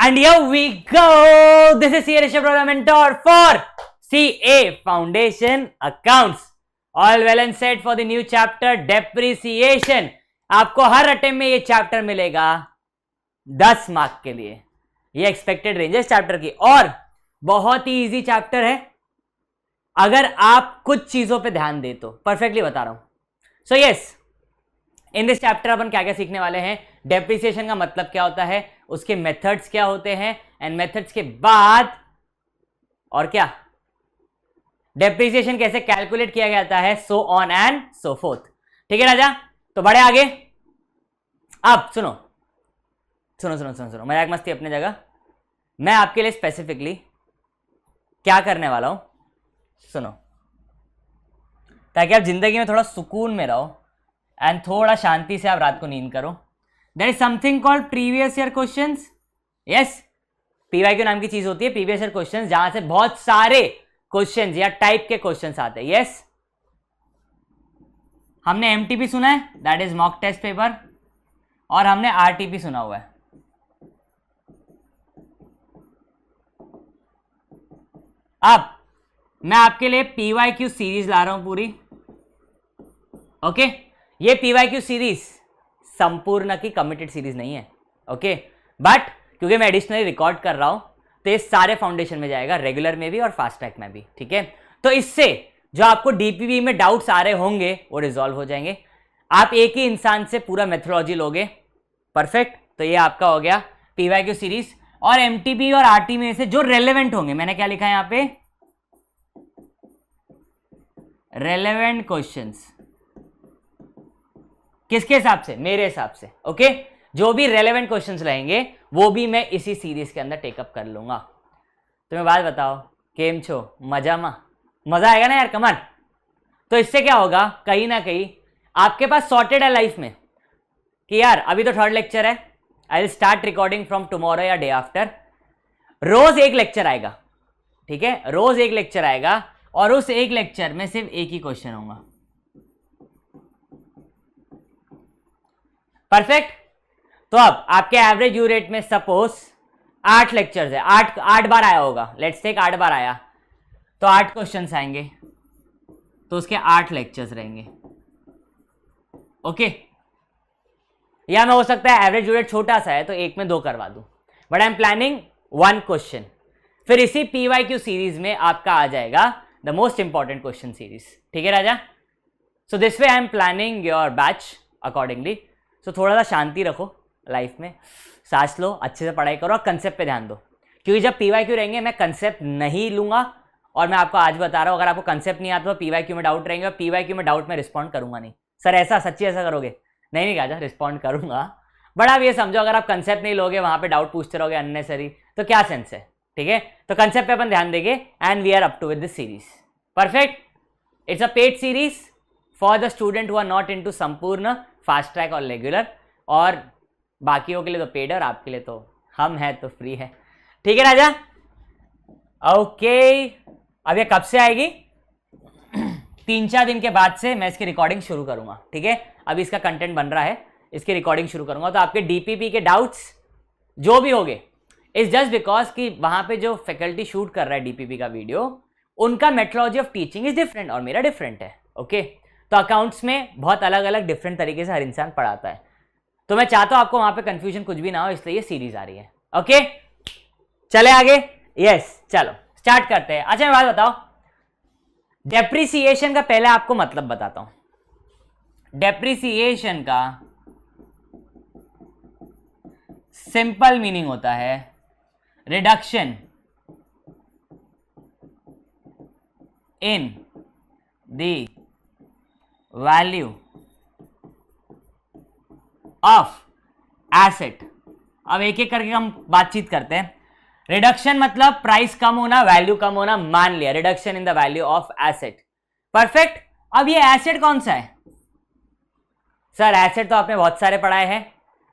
And here we go. This is CA Rishabh, your mentor for CA Foundation Accounts. All well and set for the new chapter depreciation. आपको हर attempt में ये chapter मिलेगा 10 mark के लिए. ये expected range है chapter की और बहुत ही इजी चैप्टर है अगर आप कुछ चीजों पे ध्यान दे तो. परफेक्टली बता रहा हूं. So yes, in this chapter अपन क्या क्या सीखने वाले हैं. डेप्रिसिएशन का मतलब क्या होता है, उसके मेथड्स क्या होते हैं, एंड मेथड्स के बाद और क्या डेप्रिसिएशन कैसे कैलकुलेट किया जाता है, so on and so fourth. ठीक है राजा, तो बड़े आगे. अब सुनो सुनो सुनो सुनो सुनो, मजाक मस्ती अपनी जगह. मैं आपके लिए स्पेसिफिकली क्या करने वाला हूं सुनो, ताकि आप जिंदगी में थोड़ा सुकून में रहो एंड थोड़ा शांति से आप रात को नींद करो. There is something called previous year questions. Yes, PYQ नाम की चीज होती है प्रीवियस ईयर क्वेश्चंस, जहां से बहुत सारे क्वेश्चंस या टाइप के क्वेश्चंस आते हैं. यस, हमने एमटीपी सुना है, that is mock test paper, और हमने आरटीपी सुना हुआ है. अब मैं आपके लिए पीवाईक्यू सीरीज ला रहा हूं पूरी. ओके, ये पीवाईक्यू सीरीज संपूर्ण की कमिटेड सीरीज नहीं है. ओके, बट क्योंकि मैं एडिशनली रिकॉर्ड कर रहा हूं तो ये सारे फाउंडेशन में जाएगा, रेगुलर में भी और फास्ट ट्रैक में भी. ठीक है, तो इससे जो आपको डीपीवी में डाउट्स आ रहे होंगे वो रिजॉल्व हो जाएंगे. आप एक ही इंसान से पूरा मेथोडोलॉजी लोगे. परफेक्ट, तो ये आपका हो गया पीवाईक्यू सीरीज. और एमटीपी और आरटी में से जो रेलेवेंट होंगे, मैंने क्या लिखा है यहां पे, रेलेवेंट क्वेश्चंस. किसके हिसाब से, मेरे हिसाब से. ओके, जो भी रेलेवेंट क्वेश्चंस रहेंगे वो भी मैं इसी सीरीज के अंदर टेकअप कर लूंगा. तुम्हें बात बताओ, केम छो, मजा आएगा ना यार, कमर. तो इससे क्या होगा, कहीं ना कहीं आपके पास सॉर्टेड है लाइफ में कि यार अभी तो थर्ड लेक्चर है, I will start recording from tomorrow या डे आफ्टर. रोज एक लेक्चर आएगा. ठीक है, रोज एक लेक्चर आएगा और उस एक लेक्चर में सिर्फ एक ही क्वेश्चन होगा. परफेक्ट. तो अब आपके एवरेज ड्यू रेट में सपोज 8 लेक्चर्स है, 8 बार आया होगा, लेट्स टेक 8 बार आया तो 8 क्वेश्चंस आएंगे, तो उसके 8 लेक्चर्स रहेंगे. ओके, या मैं हो सकता है एवरेज ड्यू रेट छोटा सा है तो एक में 2 करवा दूं, but I am planning 1 question. फिर इसी पीवाईक्यू सीरीज में आपका आ जाएगा the most important question series. ठीक है राजा, so this way I am planning your batch accordingly. So थोड़ा सा शांति रखो लाइफ में, सांस लो, अच्छे से पढ़ाई करो और कंसेप्ट पे ध्यान दो. क्योंकि जब पीवाईक्यू रहेंगे मैं कंसेप्ट नहीं लूंगा, और मैं आपको आज बता रहा हूं अगर आपको कंसेप्ट नहीं आता तो पीवाईक्यू में डाउट रहेंगे, और पीवाईक्यू में डाउट में रिस्पॉन्ड करूंगा नहीं. सर ऐसा सच्ची ऐसा करोगे? नहीं कहा, रिस्पॉन्ड करूंगा, बट आप ये समझो अगर आप कंसेप्ट नहीं लोगे, वहां पे डाउट पूछते रहोगे अननेसेसरी, तो क्या सेंस है. ठीक है, तो कंसेप्ट पे अपन ध्यान देंगे and we are up to with this series. Perfect. It's a paid series for the student who are not into संपूर्ण, फास्ट ट्रैक और रेगुलर, और बाकियों के लिए तो पेड है और आपके लिए तो हम हैं तो फ्री है. ठीक है राजा, ओके. अब ये कब से आएगी? 3-4 दिन के बाद से मैं इसकी रिकॉर्डिंग शुरू करूंगा. ठीक है, अभी इसका कंटेंट बन रहा है, इसकी रिकॉर्डिंग शुरू करूंगा. तो आपके डीपीपी के डाउट्स जो भी होंगे इज जस्ट बिकॉज कि वहां पे जो फैकल्टी शूट कर रहा है डीपीपी का वीडियो, उनका methodology of teaching is different और मेरा डिफरेंट है. ओके, तो अकाउंट्स में बहुत अलग अलग डिफरेंट तरीके से हर इंसान पढ़ाता है, तो मैं चाहता हूं आपको वहां पे कंफ्यूजन कुछ भी ना हो, इसलिए ये सीरीज आ रही है. ओके, चले आगे. यस, चलो स्टार्ट करते हैं. अच्छा, मैं बात बताओ, डेप्रिसिएशन का पहले आपको मतलब बताता हूं. डेप्रिसिएशन का सिंपल मीनिंग होता है reduction in the value of asset. अब एक एक करके हम बातचीत करते हैं. रिडक्शन मतलब प्राइस कम होना, वैल्यू कम होना. मान लिया reduction in the value of asset. Perfect. अब ये एसेट कौन सा है? सर एसेट तो आपने बहुत सारे पढ़ाए हैं.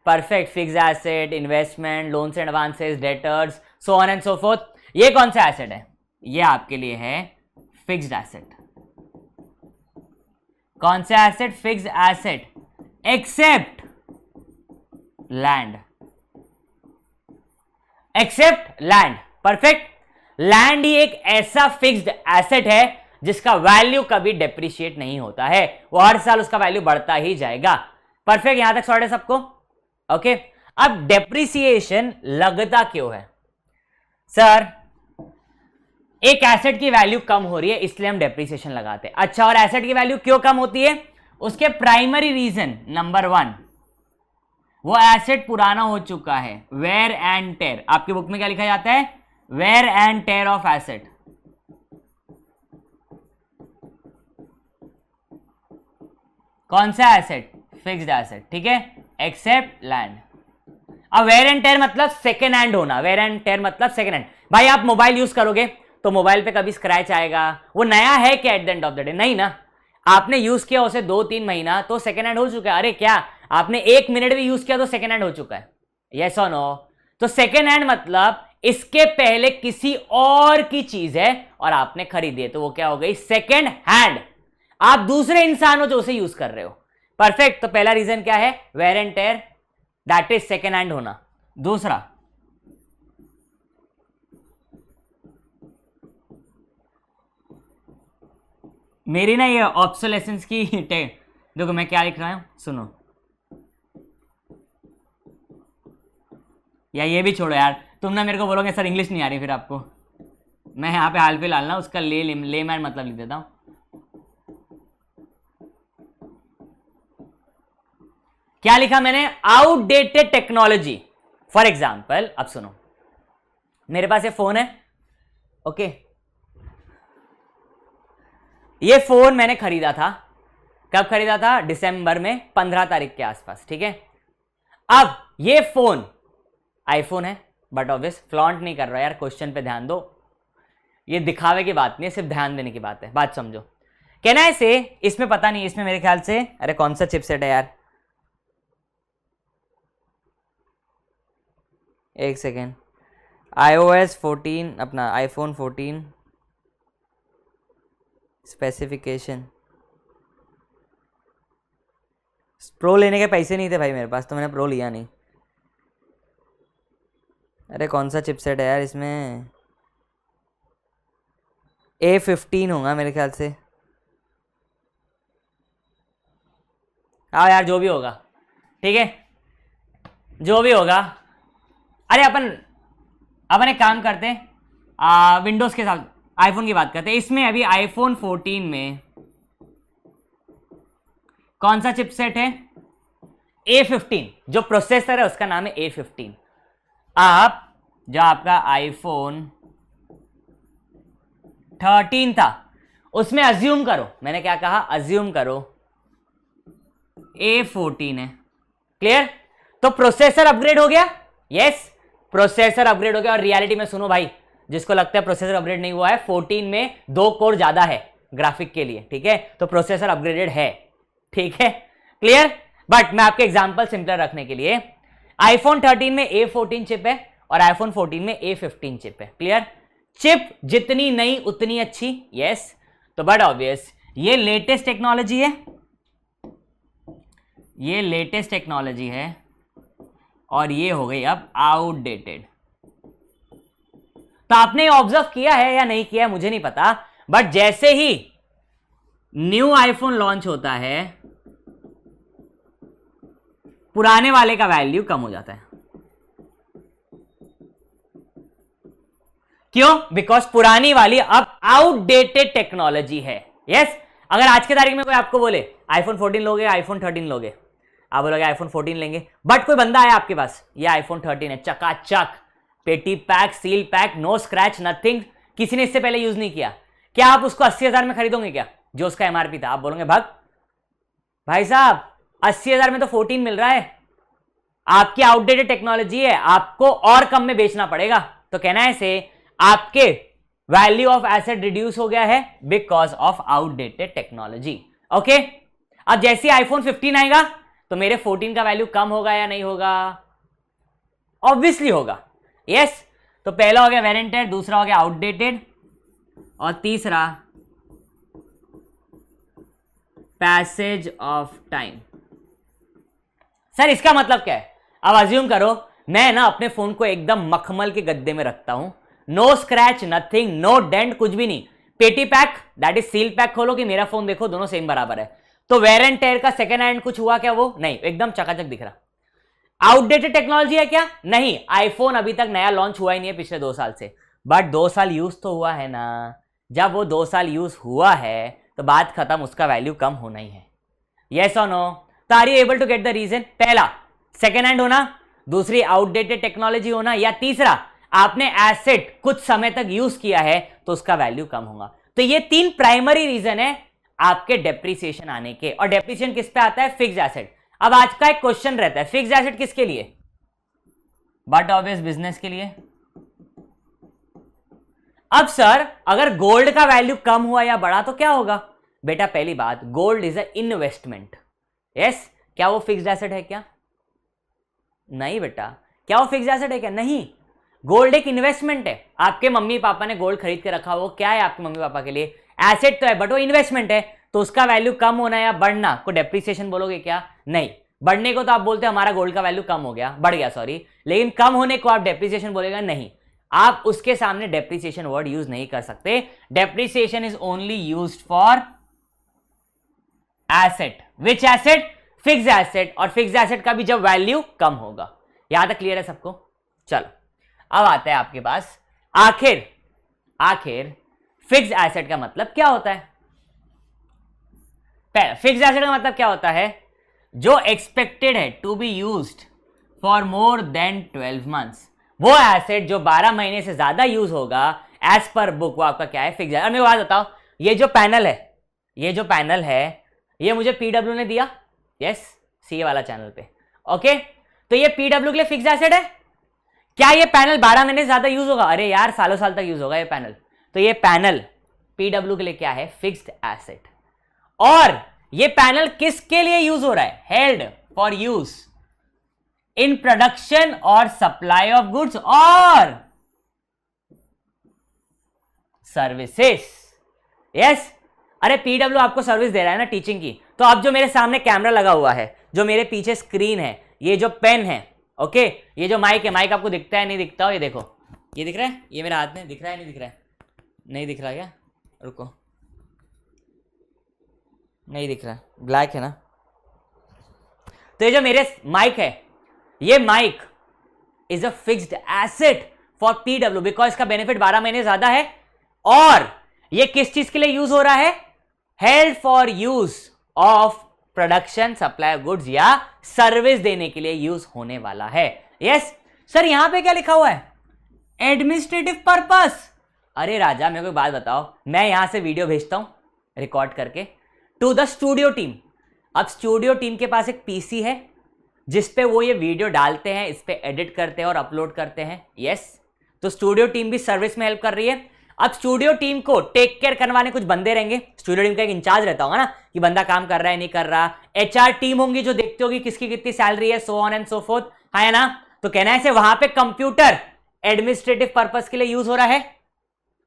Perfect. Fix asset, investment, loans and advances, debtors, so on and so fourth. ये कौन सा एसेट है? ये आपके लिए है फिक्स्ड एसेट. कौन सा asset? Fixed asset, except land. Except land. Perfect. Land ही एक ऐसा फिक्स्ड एसेट है जिसका वैल्यू कभी डेप्रिशिएट नहीं होता है, वो हर साल उसका वैल्यू बढ़ता ही जाएगा। परफेक्ट, यहां तक सॉर्ट है सबको? ओके। अब डेप्रिसिएशन लगता क्यों है? सर एक एसेट की वैल्यू कम हो रही है इसलिए हम डेप्रिसिएशन लगाते हैं। अच्छा, और एसेट की वैल्यू क्यों कम होती है? उसके प्राइमरी रीजन नंबर 1, वो एसेट पुराना हो चुका है, वेयर एंड टेयर। आपकी बुक में क्या लिखा जाता है? Wear and tear of asset. कौन सा एसेट? फिक्स्ड एसेट, ठीक है, एक्सेप्ट लैंड। अब वेयर एंड टेयर मतलब सेकेंड हैंड होना, वेयर एंड टेयर मतलब सेकेंड हैंड। भाई आप मोबाइल यूज करोगे तो मोबाइल पे कभी स्क्रैच आएगा, वो नया है क्या at the end of the day? नहीं ना। आपने यूज किया उसे 2-3 महीना तो सेकेंड हैंड हो चुका है। अरे क्या आपने 1 मिनट भी यूज किया तो सेकेंड हैंड हो चुका है? यस और नो? तो सेकेंड हैंड मतलब इसके पहले किसी और की चीज है और आपने खरीदी है, तो वो क्या हो गई? Second hand. आप दूसरे इंसान हो जो उसे यूज कर रहे हो। परफेक्ट। तो पहला रीजन क्या है? Wear and tear, that is second hand होना। दूसरा, मेरी ना ये ऑब्सोलेसेंस की देखो मैं क्या लिख रहा हूं, सुनो। या ये भी छोड़ो यार, तुम ना मेरे को बोलोगे सर इंग्लिश नहीं आ रही फिर आपको। मैं यहाँ पे हाल फिलहाल ना उसका लेमैन मतलब लिख देता हूं। क्या लिखा मैंने? Outdated technology. फॉर एग्जाम्पल, अब सुनो, मेरे पास ये फोन है, ओके। ये फोन मैंने खरीदा था, कब खरीदा था? दिसंबर में 15 तारीख के आसपास, ठीक है। अब ये फोन आईफोन है, बट ऑब्वियस फ्लॉन्ट नहीं कर रहा यार, क्वेश्चन पे ध्यान दो। ये दिखावे की बात नहीं है, सिर्फ ध्यान देने की बात है, बात समझो। कहना है से इसमें पता नहीं, इसमें मेरे ख्याल से, अरे कौन सा चिपसेट है यार, एक सेकेंड, iOS 14, अपना आईफोन 14 स्पेसिफिकेशन। प्रो लेने के पैसे नहीं थे भाई मेरे पास, तो मैंने प्रो लिया नहीं। अरे कौन सा चिपसेट है यार इसमें? A15 होगा मेरे ख्याल से। हाँ यार जो भी होगा, ठीक है, जो भी होगा। अरे अपन एक काम करते हैं, विंडोज के साथ आईफोन की बात करते हैं। इसमें अभी आईफोन 14 में कौन सा चिपसेट है? A15। जो प्रोसेसर है उसका नाम है A15। आप जो आपका आईफोन 13 था उसमें अज्यूम करो, मैंने क्या कहा? अज्यूम करो A14 है। क्लियर? तो प्रोसेसर अपग्रेड हो गया। यस, प्रोसेसर अपग्रेड हो गया। और रियलिटी में सुनो भाई, जिसको लगता है प्रोसेसर अपग्रेड नहीं हुआ है, 14 में 2 कोर ज्यादा है ग्राफिक के लिए, ठीक है, तो प्रोसेसर अपग्रेडेड है, ठीक है, क्लियर। बट मैं आपके एग्जांपल सिंपलर रखने के लिए, आईफोन 13 में A14 चिप है और आईफोन 14 में A15 चिप है। क्लियर? चिप जितनी नई उतनी अच्छी। यस, तो बट ऑब्वियस ये लेटेस्ट टेक्नोलॉजी है, ये लेटेस्ट टेक्नोलॉजी है और ये हो गई अब आउटडेटेड। तो आपने ऑब्जर्व किया है या नहीं किया है मुझे नहीं पता, बट जैसे ही न्यू आईफोन लॉन्च होता है पुराने वाले का वैल्यू कम हो जाता है। क्यों? बिकॉज पुरानी वाली अब आउटडेटेड टेक्नोलॉजी है। यस, अगर आज के तारीख में कोई आपको बोले आईफोन 14 लोगे, आईफोन 13 लोगे, आप बोलोगे आईफोन 14 लेंगे। बट कोई बंदा आया आपके पास, ये आईफोन 13 है, चकाचक, पेटी pack, seal pack, no scratch, nothing, किसी ने इससे पहले यूज नहीं किया, क्या आप उसको 80,000 में खरीदोगे क्या, जो उसका एमआरपी था? आप बोलोगे भग भाई साहब 80,000 में तो 14 मिल रहा है, आपकी आउटडेटेड टेक्नोलॉजी है, आपको और कम में बेचना पड़ेगा। तो कहना है से आपके वैल्यू ऑफ एसेट रिड्यूस हो गया है because of outdated technology. Okay, अब जैसे आईफोन 15 आएगा तो मेरे 14 का वैल्यू कम होगा या नहीं होगा? ऑब्वियसली होगा। यस, तो पहला हो गया वेरिएंटेड, दूसरा हो गया आउटडेटेड और तीसरा पैसेज ऑफ टाइम। सर इसका मतलब क्या है? अब अज्यूम करो मैं ना अपने फोन को एकदम मखमल के गद्दे में रखता हूं, no scratch, nothing, no dent, कुछ भी नहीं। पेटी pack that is seal pack खोलो कि मेरा फोन देखो दोनों सेम बराबर है, तो वेयर एंड टेयर का सेकंड हैंड कुछ हुआ क्या? वो नहीं, एकदम चकाचक दिख रहा। आउटडेटेड टेक्नोलॉजी है क्या? नहीं, आईफोन अभी तक नया लॉन्च हुआ ही नहीं है पिछले 2 साल से, बट 2 साल यूज तो हुआ है ना। जब वो 2 साल यूज हुआ है तो बात खत्म, उसका वैल्यू कम होना ही है। यस और नो? तो are you able to get the reason? पहला सेकेंड हैंड होना, दूसरी आउटडेटेड टेक्नोलॉजी होना, या तीसरा आपने एसेट कुछ समय तक यूज किया है तो उसका वैल्यू कम होगा। तो ये 3 प्राइमरी रीजन है आपके डेप्रिसिएशन आने के। और डेप्रिसिएशन किस पे आता है? Fixed asset. अब आज का एक क्वेश्चन रहता है, फिक्स्ड एसेट किसके लिए? बट ऑब्वियस बिजनेस के लिए। अब सर अगर गोल्ड का वैल्यू कम हुआ या बढ़ा तो क्या होगा? बेटा पहली बात, gold is a investment. Yes, क्या वो फिक्स्ड एसेट है क्या? नहीं बेटा। क्या वो फिक्स्ड एसेट है क्या? नहीं, गोल्ड एक इन्वेस्टमेंट है। आपके मम्मी पापा ने गोल्ड खरीद के रखा, वो क्या है आपके मम्मी पापा के लिए? एसेट तो है, बट वो इन्वेस्टमेंट है, तो उसका वैल्यू कम होना या बढ़ना को डेप्रिसिएशन बोलोगे क्या? नहीं। बढ़ने को तो आप बोलते हैं हमारा गोल्ड का वैल्यू कम हो गया, बढ़ गया सॉरी, लेकिन कम होने को आप डेप्रिसिएशन बोलेगा? नहीं, आप उसके सामने डेप्रिसिएशन वर्ड यूज नहीं कर सकते। Depreciation is only used for asset. Which asset? Fixed asset. और फिक्स्ड एसेट का भी जब वैल्यू कम होगा। यहां तक क्लियर है सबको? चलो अब आता है आपके पास आखिर फिक्स्ड एसेट का मतलब क्या होता है? फिक्स्ड एसेट का मतलब क्या होता है? जो एक्सपेक्टेड है to be used for more than 12 months, वो एसेट जो 12 महीने से ज्यादा यूज होगा एज पर बुक, वो आपका क्या है? Fixed asset. मेरे को बात बताओ, ये जो पैनल है ये मुझे पीडब्ल्यू ने दिया, यस, सीए वाला चैनल पे, ओके। तो ये पीडब्ल्यू के लिए फिक्स्ड एसेट है क्या? ये पैनल 12 महीने से ज्यादा यूज होगा? अरे यार सालों साल तक यूज होगा ये पैनल। तो ये पैनल पीडब्ल्यू के लिए क्या है? Fixed asset. और ये पैनल किसके लिए यूज हो रहा है? Held for use in production और सप्लाई ऑफ गुड्स और सर्विसेज। यस, अरे पीडब्ल्यू आपको सर्विस दे रहा है ना टीचिंग की। तो अब जो मेरे सामने कैमरा लगा हुआ है, जो मेरे पीछे स्क्रीन है, ये जो पेन है, ओके, ये जो माइक है, माइक आपको दिखता है नहीं दिखता हो? ये देखो, ये दिख रहा है, ये मेरे हाथ में दिख रहा है नहीं दिख रहा है? नहीं दिख रहा क्या? रुको, नहीं दिख रहा, ब्लैक है ना। तो ये जो मेरे माइक है, ये mike is a fixed asset for PW because इसका बेनिफिट 12 महीने ज्यादा है। और ये किस चीज के लिए यूज हो रहा है? Held for use of production, supply goods या सर्विस देने के लिए यूज होने वाला है। यस सर, यहां पे क्या लिखा हुआ है? Administrative purpose. अरे राजा मेरे को एक बात बताओ, मैं यहां से वीडियो भेजता हूं रिकॉर्ड करके टू द स्टूडियो टीम। अब स्टूडियो टीम के पास एक पीसी है जिसपे वो ये वीडियो डालते हैं, इस पे एडिट करते हैं और अपलोड करते हैं। यस, तो स्टूडियो टीम भी सर्विस में हेल्प कर रही है। अब स्टूडियो टीम को टेक केयर करवाने कुछ बंदे रहेंगे, स्टूडियो टीम का एक इंचार्ज रहता होगा ना कि बंदा काम कर रहा है नहीं कर रहा। एचआर टीम होंगी जो देखती होगी किसकी कितनी सैलरी है, so on and so fourth, है ना। तो कहना है वहां पे कंप्यूटर एडमिनिस्ट्रेटिव पर्पस के लिए यूज हो रहा है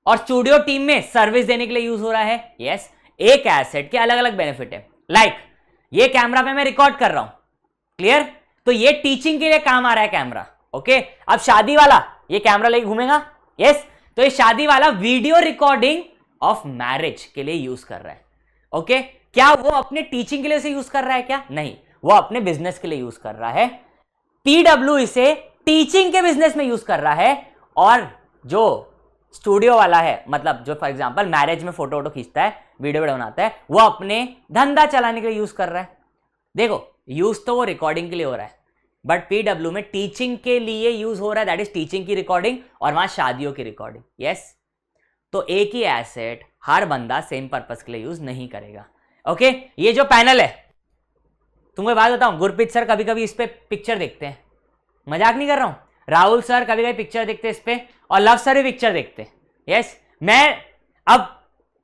और स्टूडियो टीम में सर्विस देने के लिए यूज हो रहा है। यस, एक एसेट के अलग अलग बेनिफिट है। लाइक ये कैमरा पे मैं रिकॉर्ड कर रहा हूं, क्लियर? तो ये टीचिंग के लिए काम आ रहा है कैमरा, ओके। अब शादी वाला ये कैमरा लेके घूमेगा, यस, तो ये शादी वाला वीडियो रिकॉर्डिंग ऑफ मैरिज के लिए यूज कर रहा है, ओके। क्या वो अपने टीचिंग के लिए इसे यूज कर रहा है क्या? नहीं, वो अपने बिजनेस के लिए यूज कर रहा है। पीडब्ल्यू इसे टीचिंग के बिजनेस में यूज कर रहा है और जो स्टूडियो वाला है, मतलब जो फॉर एग्जांपल मैरिज में फोटो वोटो खींचता है, वीडियो बनाता है, वो अपने धंधा चलाने के लिए यूज कर रहा है। देखो यूज तो वो रिकॉर्डिंग के लिए हो रहा है, बट पीडब्ल्यू में टीचिंग के लिए यूज हो रहा है, दैट इज टीचिंग की रिकॉर्डिंग और वहां शादियों की रिकॉर्डिंग। यस, तो एक ही एसेट हर बंदा सेम पर्पस के लिए यूज नहीं करेगा, ओके। ये जो पैनल है, तुमको बात बताऊं, गुरप्रीत सर कभी कभी इस पे पिक्चर देखते हैं, मजाक नहीं कर रहा हूं। राहुल सर कभी कभी पिक्चर देखते हैं इस पे, और लव सर भी पिक्चर देखते हैं। यस, मैं अब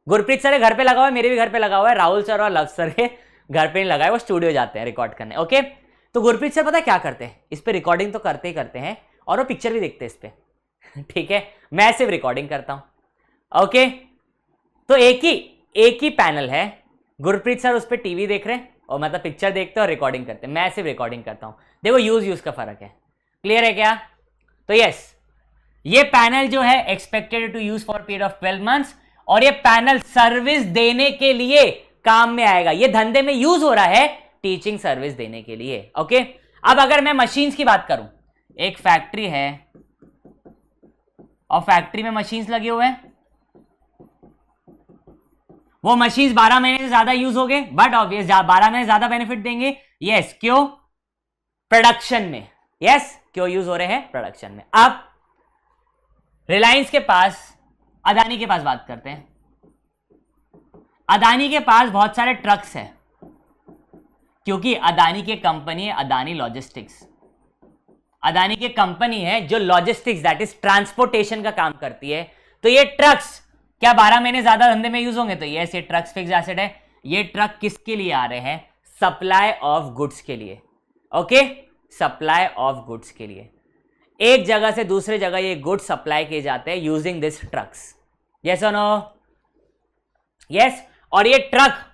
गुरप्रीत सर घर पे लगा हुआ है, मेरे भी घर पे लगा हुआ है, राहुल सर और लव सर के घर पे नहीं लगा है, वो स्टूडियो जाते हैं रिकॉर्ड करने, ओके। तो गुरप्रीत सर पता है क्या करते हैं? इस पे रिकॉर्डिंग तो करते ही करते हैं और वो पिक्चर भी देखते हैं इस पे ठीक है, मैं सिर्फ रिकॉर्डिंग करता हूं, ओके। तो एक ही पैनल है, गुरप्रीत सर उस पर टीवी देख रहे हैं और मतलब पिक्चर देखते हैं और रिकॉर्डिंग करते हैं, मैं सिर्फ रिकॉर्डिंग करता हूं। देखो यूज का फर्क है, क्लियर है क्या? तो यस, ये पैनल जो है expected to use for period of 12 months, और ये पैनल सर्विस देने के लिए काम में आएगा। ये धंधे में यूज हो रहा है टीचिंग सर्विस देने के लिए। ओके, अब अगर मैं मशीन्स की बात करूं, एक फैक्ट्री है और फैक्ट्री में मशीन्स लगे हुए हैं, वो मशीन्स 12 महीने से ज्यादा यूज हो गए, बट ऑब्वियस 12 महीने ज्यादा बेनिफिट देंगे। यस, क्यों? प्रोडक्शन में। यस, क्यों यूज हो रहे हैं? प्रोडक्शन में। अब रिलायंस के पास, अदानी के पास बात करते हैं। अदानी के पास बहुत सारे ट्रक्स हैं, क्योंकि अदानी की कंपनी है अदानी लॉजिस्टिक्स। अदानी की कंपनी है जो लॉजिस्टिक्स दैट इज ट्रांसपोर्टेशन का काम करती है। तो ये ट्रक्स क्या 12 महीने ज्यादा धंधे में यूज होंगे? तो यस, ये ट्रक्स फिक्स एसेट है। ये ट्रक किसके लिए आ रहे हैं? सप्लाई ऑफ गुड्स के लिए। ओके, सप्लाई ऑफ गुड्स के लिए एक जगह से दूसरे जगह ये गुड्स सप्लाई किए जाते हैं यूजिंग दिस ट्रक्स। यस और नो? यस, और ये ट्रक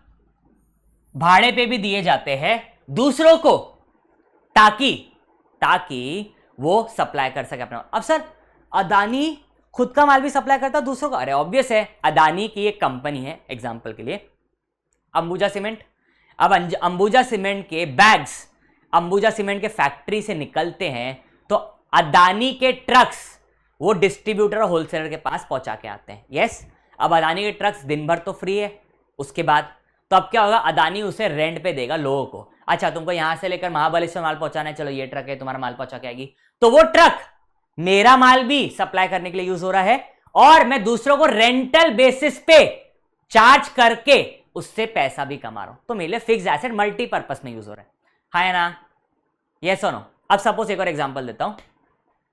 भाड़े पे भी दिए जाते हैं दूसरों को, ताकि वो सप्लाई कर सके अपना। अब सर, अदानी खुद का माल भी सप्लाई करता है दूसरों को? अरे ऑब्वियस है, अदानी की एक कंपनी है, एग्जांपल के लिए अंबुजा सीमेंट। अब अंबुजा सीमेंट के बैग्स अंबुजा सीमेंट के फैक्ट्री से निकलते हैं, तो अदानी के ट्रक्स वो डिस्ट्रीब्यूटर और होलसेलर के पास पहुंचा के आते हैं। यस, अब अदानी के ट्रक्स दिन भर तो फ्री है, उसके बाद तो अब क्या होगा? अदानी उसे रेंट पे देगा लोगों को। अच्छा, तुमको यहां से लेकर महाबलेश्वर माल पहुंचाना है, चलो ये ट्रक है, तुम्हारा माल पहुंचा के आएगी। तो वो ट्रक मेरा माल भी सप्लाई करने के लिए यूज हो रहा है, और मैं दूसरों को रेंटल बेसिस पे चार्ज करके उससे पैसा भी कमा रहा हूं। तो मेरे लिए फिक्स एसेट मल्टीपर्पज में यूज हो रहा है। हाँ है ना? यस और नो? अब सपोज एक और एग्जांपल देता हूं।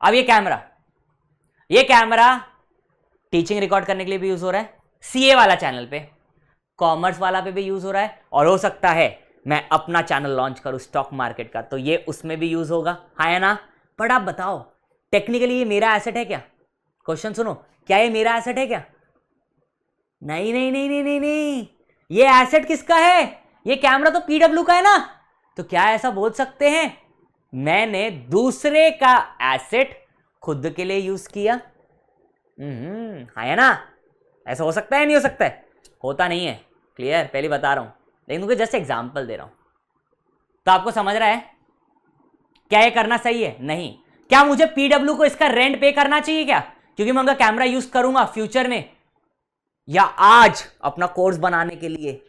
अब ये कैमरा टीचिंग रिकॉर्ड करने के लिए भी यूज हो रहा है, सीए वाला चैनल पे, कॉमर्स वाला पे भी यूज हो रहा है, और हो सकता है मैं अपना चैनल लॉन्च करूं स्टॉक मार्केट का, तो ये उसमें भी यूज होगा। हाँ है ना? बट आप बताओ, टेक्निकली ये मेरा एसेट है क्या? क्वेश्चन सुनो, क्या ये मेरा एसेट है क्या? नहीं नहीं नहीं नहीं नहीं नहीं, ये एसेट किसका है? ये कैमरा तो पीडब्ल्यू का है ना। तो क्या ऐसा बोल सकते हैं मैंने दूसरे का एसेट खुद के लिए यूज किया? है ना? ऐसा हो सकता है? नहीं हो सकता है? होता नहीं है। क्लियर? पहले बता रहा हूं, लेकिन तुमको जस्ट एग्जांपल दे रहा हूं, तो आपको समझ रहा है क्या ये करना सही है? नहीं। क्या मुझे पीडब्ल्यू को इसका रेंट पे करना चाहिए क्या? क्योंकि मैं उनका कैमरा यूज करूंगा फ्यूचर में या आज अपना कोर्स बनाने के लिए।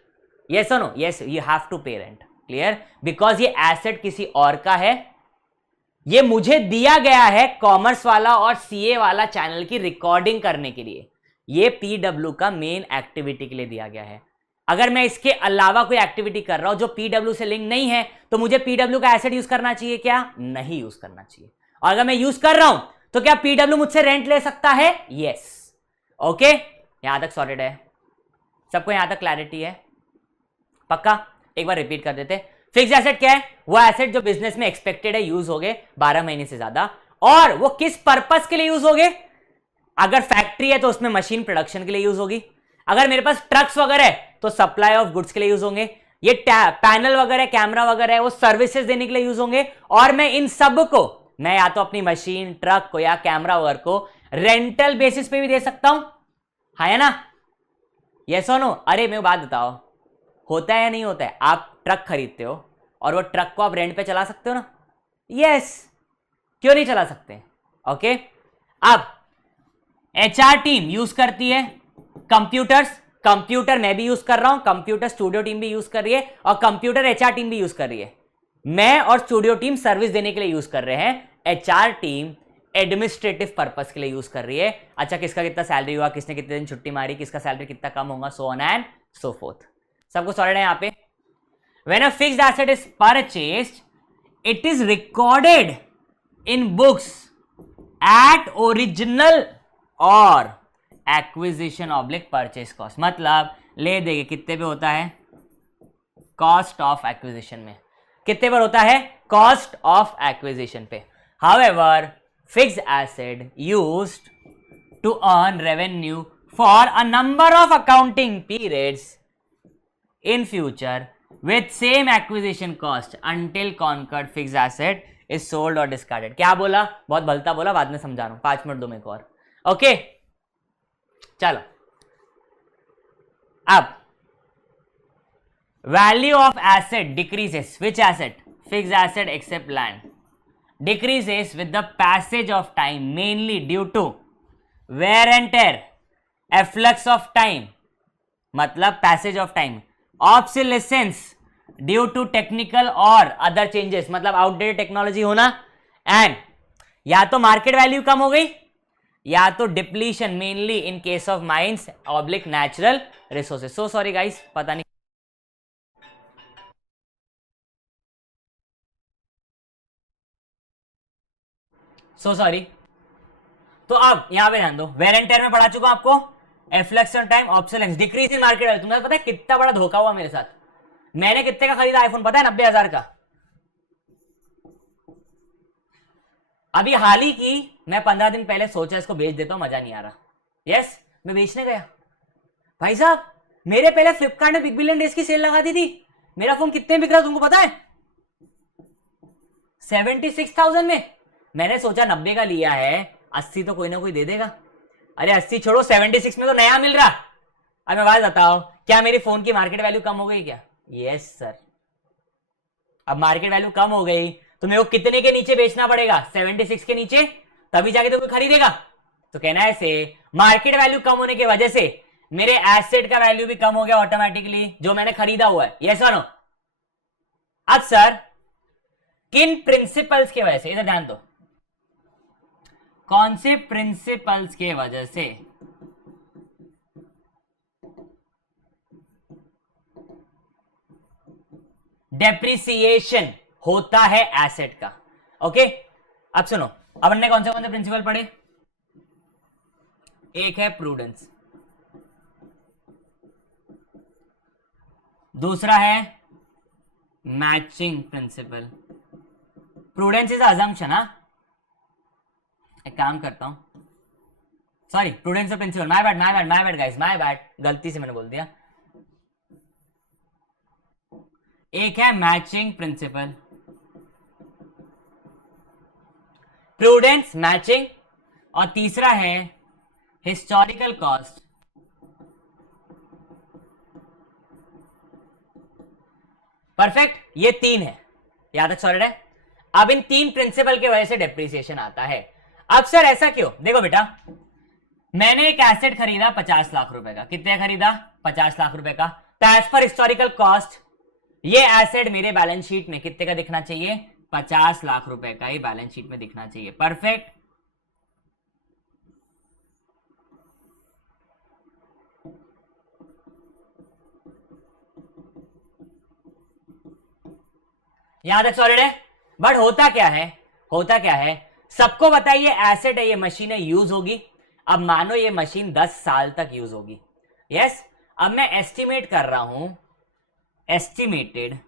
यस और no? Yes, you have to pay rent. Clear? Because ये एसेट किसी और का है, ये मुझे दिया गया है कॉमर्स वाला और सीए वाला चैनल की रिकॉर्डिंग करने के लिए। ये पीडब्ल्यू का मेन एक्टिविटी के लिए दिया गया है। अगर मैं इसके अलावा कोई एक्टिविटी कर रहा हूं जो पीडब्ल्यू से लिंक नहीं है, तो मुझे पीडब्ल्यू का एसेट यूज करना चाहिए क्या? नहीं यूज करना चाहिए। और अगर मैं यूज कर रहा हूं तो क्या पीडब्ल्यू मुझसे रेंट ले सकता है? यस। ओके, यहां तक सॉर्टेड है? सबको यहां तक क्लैरिटी है? पक्का? एक बार रिपीट कर देते। फिक्स एसेट क्या है? वो एसेट जो बिजनेस में एक्सपेक्टेड है यूज हो गए 12 महीने से ज्यादा, और वो किस पर्पस के लिए यूज हो गए? अगर फैक्ट्री है तो उसमें मशीन प्रोडक्शन के लिए यूज होगी, अगर मेरे पास ट्रक्स वगैरह है तो सप्लाई ऑफ गुड्स के लिए यूज होंगे, ये पैनल वगैरह कैमरा वगैरह है वो सर्विसेज देने के लिए यूज होंगे, और मैं इन सब को मैं या तो अपनी मशीन, ट्रक को या कैमरा वगैरह को रेंटल बेसिस पे भी दे सकता हूं। है ना? यस और नो? अरे मैं बात बताओ, होता है या नहीं होता है? आप ट्रक खरीदते हो और वो ट्रक को आप रेंट पे चला सकते हो ना? यस। क्यों नहीं चला सकते? ओके, अब एचआर टीम यूज करती है कंप्यूटर्स, कंप्यूटर मैं भी यूज कर रहा हूं, कंप्यूटर स्टूडियो टीम भी यूज कर रही है, और कंप्यूटर एचआर टीम भी यूज कर रही है। मैं और स्टूडियो टीम सर्विस देने के लिए यूज कर रहे हैं, एचआर टीम एडमिनिस्ट्रेटिव पर्पस के लिए यूज कर रही है। अच्छा, किसका कितना सैलरी हुआ, किसने कितने दिन छुट्टी मारी, किसका सैलरी कितना कम होगा, so on and so fourth. सबको सॉलिड है यहां पे? When a fixed asset is purchased, it is recorded in books at original और एक्विजिशन ऑब्लिक परचेज कॉस्ट। मतलब ले देंगे कितने पे होता है? कॉस्ट ऑफ एक्विजिशन में। कितने पर होता है? कॉस्ट ऑफ एक्विजिशन पे। However fixed asset used to earn revenue for a number of accounting periods in future with same acquisition cost until conquered fixed asset is sold और discarded. क्या बोला, बहुत भलता बोला, बाद में समझा रहा हूं, 5 मिनट दो मेरे को और। ओके चलो, अब value of asset decreases, which asset, fixed asset except land, decreases with the passage of time mainly due to wear and tear, efflux of time मतलब passage of time, obsolescence due to technical or other changes मतलब outdated technology होना, and या तो market value कम हो गई या तो depletion mainly in case of mines oblique natural resources। so sorry guys, पता नहीं सो सॉरी। तो अब यहां पे ध्यान दो, वेयर एंड टेयर में पढ़ा चुका आपको, efflux of time, obsolescence, decrease in market value. तुम्हें पता है कितना बड़ा धोखा हुआ मेरे साथ, मैंने कितने का खरीदा आईफोन पता है, 90,000 का। अभी हाल ही की मैं 15 दिन पहले सोचा इसको बेच देता हूं, मजा नहीं आ रहा, यस मैं बेचने गया। भाई साहब मेरे पहले फ्लिपकार्ट ने बिग बिलियन डेज की सेल लगा दी थी, मेरा फोन कितने बिक रहा तुमको पता है, 76,000 में। मैंने सोचा 90 का लिया है, 80 तो कोई ना कोई दे देगा। अरे 80 छोड़ो, 76 में तो नया मिल रहा। अब मैं बात बताओ, क्या मेरी फोन की मार्केट वैल्यू कम हो गई क्या? Yes sir. अब मार्केट वैल्यू कम हो गई तो मेरे को कितने के नीचे बेचना पड़ेगा? 76 के नीचे, तभी जाके तो कोई खरीदेगा। तो कहना है से मार्केट वैल्यू कम होने की वजह से मेरे एसेट का वैल्यू भी कम हो गया ऑटोमेटिकली, जो मैंने खरीदा हुआ है। यस और नो? अब सर किन प्रिंसिपल्स की वजह से, इधर ध्यान दो, कौन से प्रिंसिपल्स के वजह से डेप्रिसिएशन होता है एसेट का? ओके अब सुनो, अब हमने कौन से प्रिंसिपल पढ़े? एक है प्रूडेंस, दूसरा है matching principle. Prudence is assumption. हाँ एक काम करता हूं, sorry prudence principle, my bad guys, my bad, गलती से मैंने बोल दिया। एक है मैचिंग प्रिंसिपल, प्रूडेंस, मैचिंग, और तीसरा है हिस्टोरिकल कॉस्ट। परफेक्ट, ये तीन है, याद तक सॉलिड है। अब इन तीन प्रिंसिपल की वजह से डेप्रिसिएशन आता है। अब सर ऐसा क्यों? देखो बेटा, मैंने एक एसेट खरीदा 50 लाख रुपए का। कितने खरीदा? 50 लाख रुपए का। तो एज पर हिस्टोरिकल कॉस्ट ये एसेट मेरे बैलेंस शीट में कितने का दिखना चाहिए? 50 लाख रुपए का ही बैलेंस शीट में दिखना चाहिए। परफेक्ट। यहां तक सॉलिड है। बट होता क्या है, होता क्या है, सबको बताइए एसेट है, ये मशीनें यूज होगी। अब मानो ये मशीन 10 साल तक यूज होगी। यस अब मैं एस्टिमेट कर रहा हूं, एस्टिमेटेड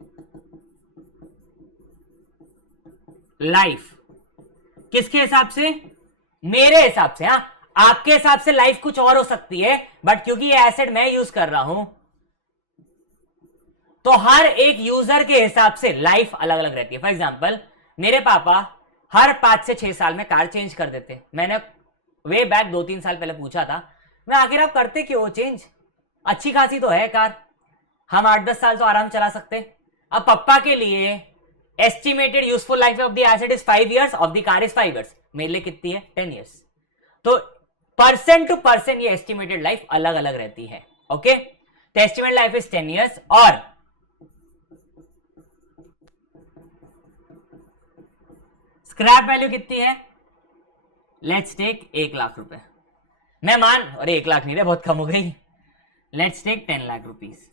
लाइफ किसके हिसाब से? मेरे हिसाब से। हाँ आपके हिसाब से लाइफ कुछ और हो सकती है, बट क्योंकि ये एसेट मैं यूज कर रहा हूं तो हर एक यूजर के हिसाब से लाइफ अलग अलग रहती है। फॉर एग्जाम्पल मेरे पापा हर 5 से 6 साल में कार चेंज कर देते। मैंने वे बैक 2-3 साल पहले पूछा था, मैं आखिर आप करते क्यों चेंज? अच्छी खासी तो है कार, हम 8-10 साल तो आराम चला सकते। अब पापा के लिए estimated useful life of the asset is 5 years, of the car is 5 years। मेरे लिए कितनी है? 10 years। तो पर्सन टू पर्सन ये एस्टिमेटेड लाइफ अलग अलग रहती है। ओके तो एस्टिमेटेड लाइफ इज 10 years। और स्क्रैप वैल्यू कितनी है? लेट्स टेक 1 लाख रुपए। मैं मान, अरे 1 लाख नहीं रहे, बहुत कम हो गई, लेट्स टेक 10 लाख रुपीज।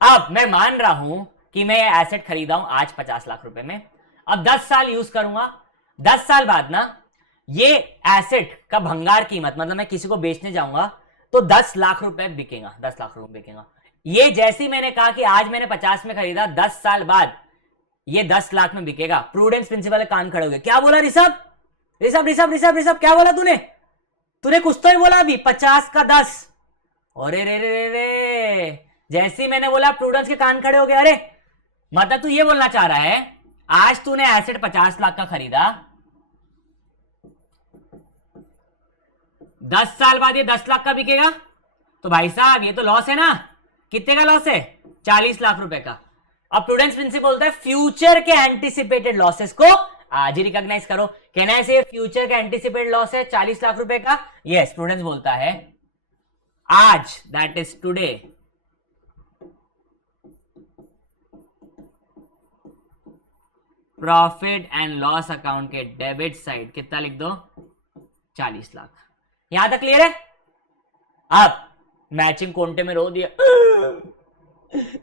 अब मैं मान रहा हूं कि मैं ये एसेट खरीदा हूं आज 50 लाख रुपए में, अब 10 साल यूज करूंगा, 10 साल बाद ना ये एसेट का भंगार कीमत, मतलब मैं किसी को बेचने जाऊंगा तो 10 लाख रुपए बिकेगा, 10 लाख रुपए बिकेगा। ये जैसे ही मैंने कहा कि आज मैंने 50 में खरीदा, 10 साल बाद ये 10 लाख में बिकेगा। प्रूडेंस प्रिंसिपल कान खड़े हो गए। क्या बोला ऋषभ? ऋषभ क्या बोला तूने? तूने कुछ तो ही बोला अभी, 50 का 10। अरे रे जैसे ही मैंने बोला प्रूडेंस के कान खड़े हो गए। अरे मतलब तू ये बोलना चाह रहा है आज तूने एसेट 50 लाख का खरीदा, 10 साल बाद ये 10 लाख का बिकेगा, तो भाई साहब ये तो लॉस है ना। कितने का लॉस है? 40 लाख रुपए का। अब प्रूडेंस प्रिंसिपल बोलता है फ्यूचर के एंटिसिपेटेड लॉसेस को आज ही रिकॉग्नाइज करो। कहना है से फ्यूचर का एंटिसिपेटेड लॉस है 40 लाख रुपए का। यस, प्रूडेंस बोलता है आज, that is today, profit and loss account के डेबिट साइड कितना लिख दो? 40 लाख। यहां तक क्लियर है? अब मैचिंग कोंटे में रो दिया,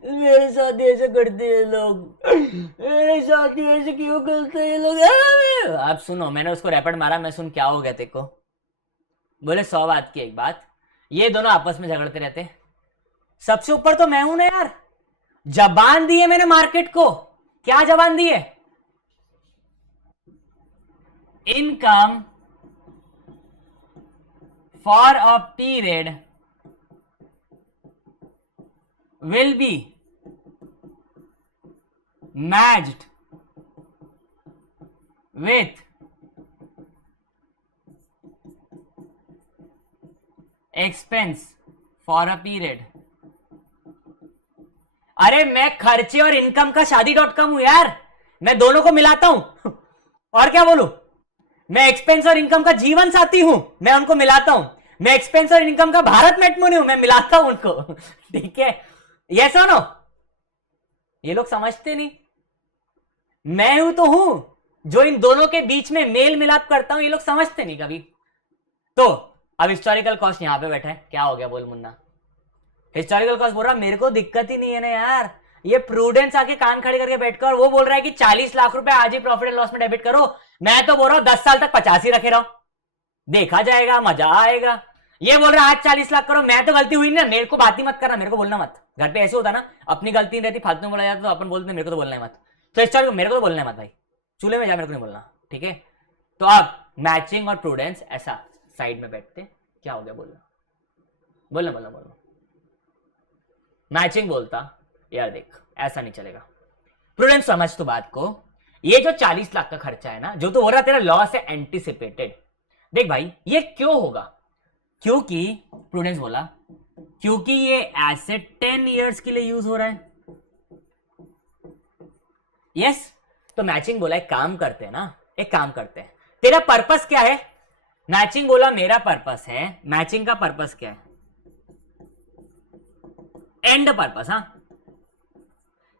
मेरे साथ ऐसे करते हैं लोग, मेरे साथ ऐसे क्यों करते हैं लोग। आप सुनो, मैंने उसको रैपट मारा, मैं सुन क्या हो गया तेरे को। बोले 100 बात की एक बात, ये दोनों आपस में झगड़ते रहते, सबसे ऊपर तो मैं हूं ना यार। जबान दी है मैंने मार्केट को। क्या जबान दी है? Income for a period will be matched with expense for a period। अरे मैं खर्चे और इनकम का शादी.com हूं यार, मैं दोनों को मिलाता हूं। और क्या बोलूं? मैं एक्सपेंस और इनकम का जीवन साथी हूं, मैं उनको मिलाता हूं। मैं एक्सपेंस और इनकम का भारत मैट्रिमोनी हूं, मैं मिलाता हूं उनको। ठीक है, यस और नो? ये लोग समझते नहीं। मैं हूं तो हूं जो इन दोनों के बीच में मेल मिलाप करता हूं, ये लोग समझते नहीं कभी। तो अब हिस्टोरिकल कॉस्ट यहां पे बैठा है, क्या हो गया बोल मुन्ना? हिस्टोरिकल कॉस्ट बोल रहा मेरे को दिक्कत ही नहीं है ना यार, ये प्रूडेंस आके कान खड़े करके बैठकर वो बोल रहा है कि 40 लाख रुपए आज ही प्रॉफिट एंड लॉस में डेबिट करो। मैं तो बोल रहा हूं 10 साल तक 50 ही रखे रहो, देखा जाएगा, मजा आएगा। ये बोल रहा है आज 40 लाख करो। मैं तो गलती हुई ना, मेरे को बात ही मत करना, मेरे को बोलना मत। घर पे ऐसे होता ना, अपनी गलती नहीं रहती, फालतू में बोला जाता तो अपन बोलते मेरे को तो बोलना है मत। तो इस टाइम मेरे को तो बोलना है मत भाई, चूल्हे में जा, मेरे को नहीं बोलना, ठीक है? तो अब मैचिंग और प्रूडेंस ऐसा साइड में बैठते, क्या हो गया बोलना, बोलना बोलना बोलना। मैचिंग बोलता यार देख ऐसा नहीं चलेगा। प्रूडेंस समझ तो बात को, ये जो 40 लाख का खर्चा है ना, जो तो हो रहा तेरा लॉस है एंटिसिपेटेड। देख भाई ये क्यों होगा? क्योंकि प्रूडेंस बोला क्योंकि ये एसेट 10 इयर्स के लिए यूज हो रहा है। यस, तो मैचिंग बोला एक काम करते हैं ना, एक काम करते हैं, तेरा पर्पस क्या है? मैचिंग बोला मेरा पर्पस है, मैचिंग का पर्पस क्या है? एंड पर्पस, हाँ,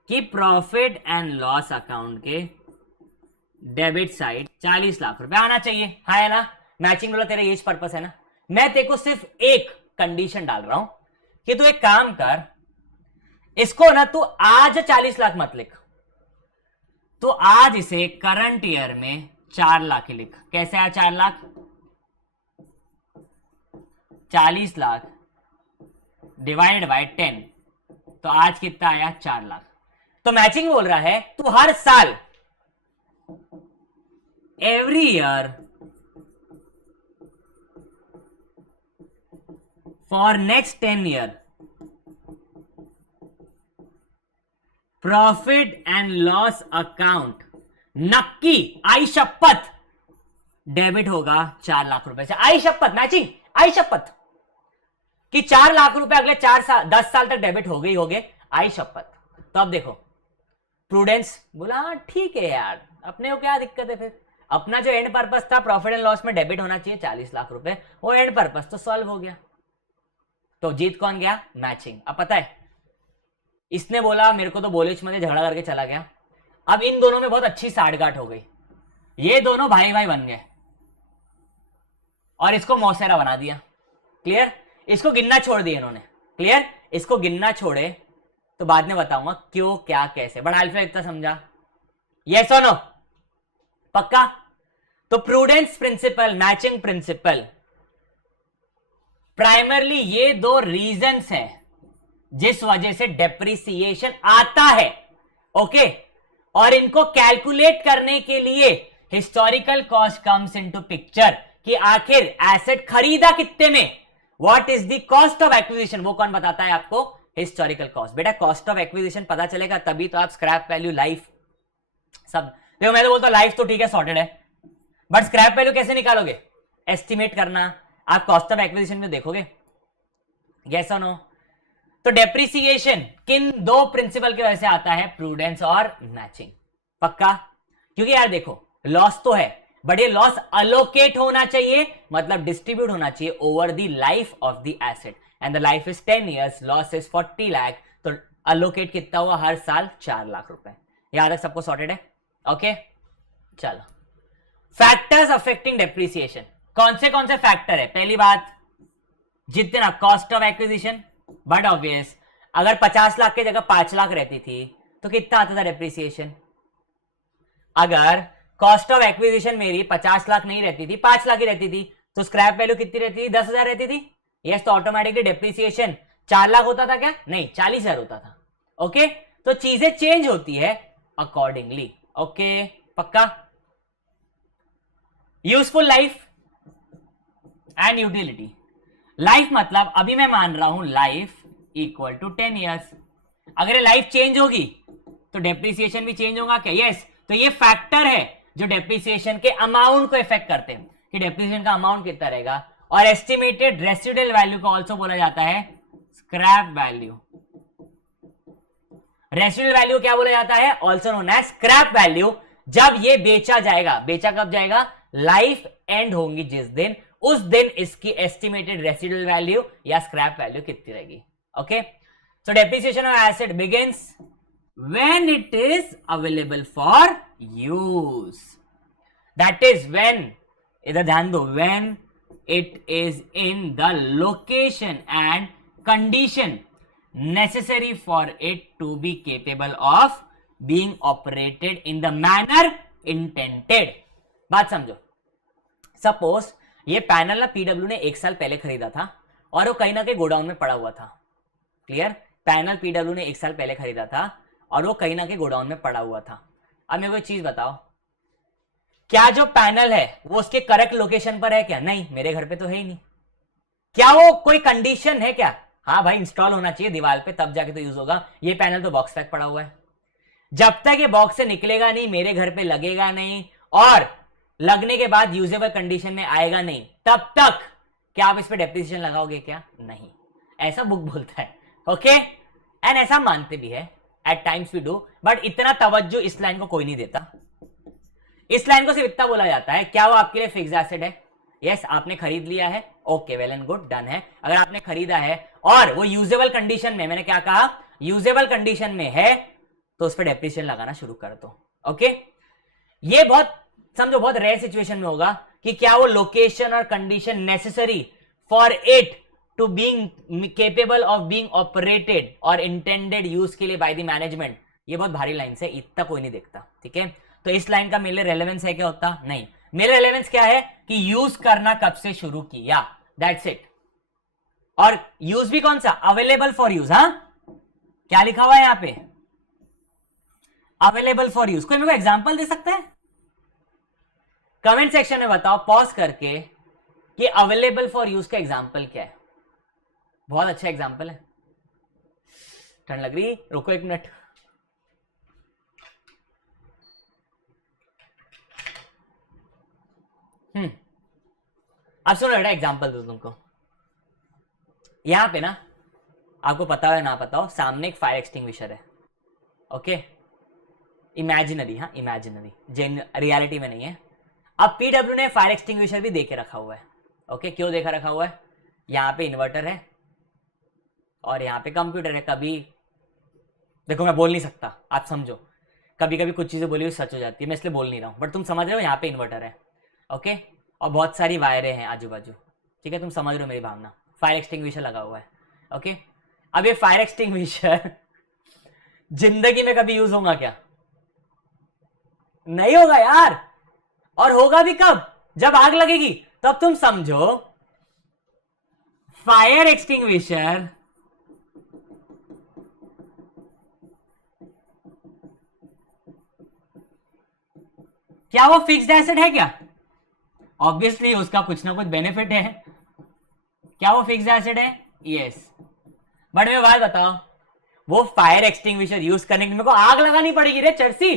कि प्रॉफिट एंड लॉस अकाउंट के डेबिट साइड 40 लाख रुपए आना चाहिए, है ना? मैचिंग बोला तेरा ये पर्पस है ना। मैं तेरे को सिर्फ एक कंडीशन डाल रहा हूं कि तू एक काम कर, इसको ना तू आज 40 लाख मत लिख, तो आज इसे करंट ईयर में 4 लाख ही लिख। कैसे आया 4 लाख? 40 लाख डिवाइड बाय 10, तो आज कितना आया? 4 लाख। तो मैचिंग बोल रहा है तू हर साल, every year for next 10 year profit and loss account नक्की, आई शपथ, डेबिट होगा 4 लाख रुपए से। आई शपथ मैचिंग, आई शपथ कि 4 लाख रुपए अगले 10 साल तक डेबिट हो गई होंगे, आई शपथ। तो अब देखो प्रूडेंस बोला ठीक है यार, अपने को क्या दिक्कत है फिर? अपना जो एंड पर्पस था प्रॉफिट एंड लॉस में डेबिट होना चाहिए 40 लाख रुपए, वो एंड पर्पस तो सॉल्व हो गया। तो जीत कौन गया? मैचिंग। अब पता है इसने बोला मेरे को तो बोलिच में झगड़ा करके चला गया। अब इन दोनों में बहुत अच्छी साठगांठ हो गई, ये दोनों भाई भाई बन गए और इसको मौसेरा बना दिया। क्लियर? इसको गिनना छोड़ दिया इन्होंने। क्लियर? इसको गिनना छोड़े तो बाद में बताऊंगा क्यों, क्या, कैसे, बट अल्फा इतना समझा? यस और नो? पक्का? तो prudence principle, matching principle, primarily ये दो रीजंस हैं जिस वजह से डेप्रिसिएशन आता है। ओके, और इनको कैलकुलेट करने के लिए historical cost comes into picture कि आखिर एसेट खरीदा कितने में, what is the cost of acquisition, वो कौन बताता है आपको? Historical cost. बेटा कॉस्ट ऑफ एक्विजिशन पता चलेगा तभी तो आप स्क्रैप वैल्यू लाइफ सब देखो, मैं तो बोलता लाइफ तो ठीक है, सॉर्टेड है, बट स्क्रैप वैल्यू कैसे निकालोगे? एस्टिमेट करना, आप कॉस्ट ऑफ एक्विजिशन में देखोगे, यस और नो? तो डेप्रिसिएशन किन दो प्रिंसिपल की वजह से आता है? प्रूडेंस और मैचिंग। पक्का? क्योंकि यार देखो, लॉस तो है, बट ये लॉस अलोकेट होना चाहिए, मतलब डिस्ट्रीब्यूट होना चाहिए over the life of the asset, and the life is 10 years, loss is 40 lakh, तो अलोकेट कितना हुआ हर साल? 4 लाख रुपए। यहां तक सबको सॉर्टेड है? ओके, चलो। फैक्टर्स अफेक्टिंग डेप्रिसिएशन, कौन से फैक्टर है? पहली बात, जितना cost of acquisition, but obvious, अगर 50 लाख की जगह 5 लाख रहती थी तो कितना आता था डेप्रिसिएशन? अगर कॉस्ट ऑफ एक्विजिशन मेरी 50 लाख नहीं रहती थी, 5 लाख ही रहती थी, तो स्क्रैप वैल्यू कितनी रहती थी? 10,000 रहती थी। यस, तो ऑटोमेटिकली डेप्रिसिएशन 4 लाख होता था क्या? नहीं, 40,000 होता था। ओके, तो चीजें चेंज होती है अकॉर्डिंगली। ओके, पक्का? Useful life and utility. Life मतलब अभी मैं मान रहा हूं लाइफ इक्वल टू 10 years, अगर लाइफ चेंज होगी तो डेप्रिसिएशन भी चेंज होगा क्या? यस, तो ये फैक्टर है जो डेप्रिसिएशन के अमाउंट को इफेक्ट करते हैं कि डेप्रिसिएशन का अमाउंट कितना रहेगा। और एस्टिमेटेड रेसिडुअल वैल्यू को ऑल्सो बोला जाता है स्क्रैप वैल्यू। रेसिडुअल वैल्यू क्या बोला जाता है? Also known as scrap value. जब ये बेचा जाएगा, बेचा कब जाएगा? लाइफ एंड होंगी जिस दिन, उस दिन इसकी एस्टिमेटेड रेसिडुअल वैल्यू या स्क्रैप वैल्यू कितनी रहेगी। Okay, so depreciation of asset begins when it is available for use, that is when, इधर ध्यान दो, when it is in the location and condition necessary for it to be capable of being operated in the manner intended। बात समझो, suppose ये panel ना PW ने 1 साल पहले खरीदा था और वो कहीं ना कहीं गोडाउन में पड़ा हुआ था। क्लियर? पैनल पीडब्ल्यू ने 1 साल पहले खरीदा था और वो कहीं ना कहीं गोडाउन में पड़ा हुआ था। अब मेरे को एक चीज बताओ, क्या जो पैनल है वो उसके करेक्ट लोकेशन पर है क्या? नहीं, मेरे घर पे तो है ही नहीं। क्या वो कोई कंडीशन है क्या? हाँ भाई, इंस्टॉल होना चाहिए दीवार पे, तब जाके तो यूज होगा। ये पैनल तो बॉक्स पैक पड़ा हुआ है, जब तक ये बॉक्स से निकलेगा नहीं, मेरे घर पे लगेगा नहीं, और लगने के बाद यूजेबल कंडीशन में आएगा नहीं, तब तक क्या आप इस पे डेप्रिसिएशन लगाओगे क्या? नहीं, ऐसा बुक बोलता है। ओके, एंड ऐसा मानते भी है, at times we do, but इतना तवज्जो इस लाइन को कोई नहीं देता। इस लाइन को सिर्फ इतना बोला जाता है, क्या वो आपके लिए फिक्स्ड एसेट है? यस, आपने खरीद लिया है, okay, well and good, done है। अगर आपने खरीदा है और वो यूजेबल कंडीशन में, मैंने क्या कहा, यूजेबल कंडीशन में है, तो उस पर डेप्रिसिएशन लगाना शुरू कर दो। ओके, ये बहुत समझो, बहुत रेयर सिचुएशन में होगा कि क्या वो लोकेशन और condition necessary for it to being capable of being operated और इंटेंडेड यूज के लिए बाय द मैनेजमेंट। ये बहुत भारी लाइन है, इतना कोई नहीं देखता। ठीक है, तो इस लाइन का मेरे रेलेवेंस है क्या? होता नहीं। मेरे रेलेवेंस क्या है कि यूज करना कब से शुरू किया, दैट्स इट। और यूज भी कौन सा? Available for use. हाँ, क्या लिखा हुआ है यहां पे? Available for use. कोई मेरे को एग्जांपल दे सकता है? कमेंट सेक्शन में बताओ पॉज करके कि अवेलेबल फॉर यूज का एग्जांपल क्या है। बहुत अच्छा एग्जांपल है। ठंड लग रही, रुको 1 मिनट। अब सुनो बेटा, एग्जांपल दो तुमको। यहां पे ना, आपको पता हो या ना पता हो, सामने एक फायर एक्सटिंग्विशर है। ओके, इमेजिनरी, हाँ इमेजिनरी, रियलिटी में नहीं है। अब पीडब्ल्यू ने फायर एक्सटिंग्विशर भी देके रखा हुआ है। ओके, क्यों देखा रखा हुआ है? यहां पे इन्वर्टर है और यहां पे कंप्यूटर है। कभी देखो, मैं बोल नहीं सकता, आप समझो, कभी कभी कुछ चीजें बोली हुई सच हो जाती है, मैं इसलिए बोल नहीं रहा हूं, बट तुम समझ रहे हो, यहाँ पे इन्वर्टर है। ओके, और बहुत सारी वायरें हैं आजू बाजू। ठीक है, तुम समझ रहे हो मेरी भावना। फायर एक्सटिंग्विशर लगा हुआ है। ओके, अब ये फायर एक्सटिंग्विशर जिंदगी में कभी यूज होगा क्या? नहीं होगा यार। और होगा भी कब? जब आग लगेगी, तब तुम समझो फायर एक्सटिंग्विशर क्या वो फिक्स्ड एसेट है क्या? ऑब्वियसली उसका कुछ ना कुछ बेनिफिट है। क्या वो फिक्स्ड एसेट है? यस। बट मैं बात बताओ, वो फायर एक्सटिंग्विशर यूज करने के लिए मेरे को आग लगानी पड़ेगी रे चर्सी।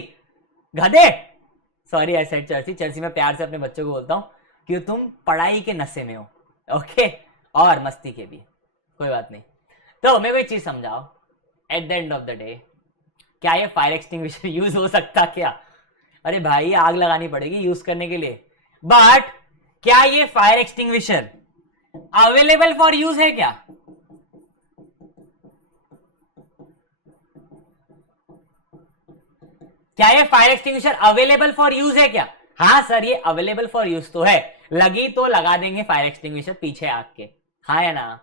गधे। सॉरी आई सेड चर्ची, चर्ची में प्यार से अपने बच्चों को बोलता हूं कि तुम पढ़ाई के नशे में हो, ओके, और मस्ती के भी, कोई बात नहीं। तो मैं कोई चीज समझाओ, at the end of the day क्या ये फायर एक्सटिंग्विशर यूज हो सकता क्या? अरे भाई आग लगानी पड़ेगी यूज करने के लिए, बट क्या ये fire extinguisher available for use है क्या? क्या ये fire extinguisher available for use है क्या? हाँ सर ये अवेलेबल फॉर यूज तो है, लगी तो लगा देंगे फायर एक्सटिंग्विशर पीछे आग के, हाँ या ना?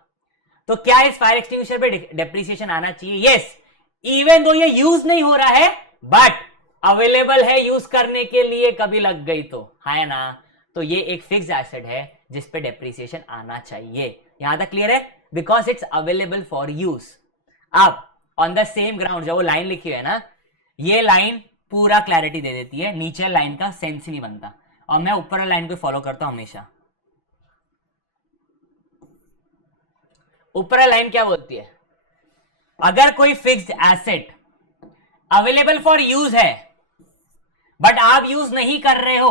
तो क्या इस फायर एक्सटिंग्विशर पे डेप्रिसिएशन आना चाहिए? यस, इवन दो ये यूज नहीं हो रहा है बट अवेलेबल है यूज करने के लिए, कभी लग गई तो, हाँ या ना? तो ये एक फिक्स एसेट है जिस पे डेप्रिसिएशन आना चाहिए। यहां तक क्लियर है? Because it's available for use. अब ऑन द सेम ग्राउंड जो वो लाइन लिखी है ना, ये लाइन पूरा क्लैरिटी दे देती है, नीचे लाइन का सेंस ही नहीं बनता, और मैं ऊपर लाइन को फॉलो करता हूं हमेशा। ऊपर लाइन क्या बोलती है? अगर कोई fixed asset available for use है बट आप यूज नहीं कर रहे हो,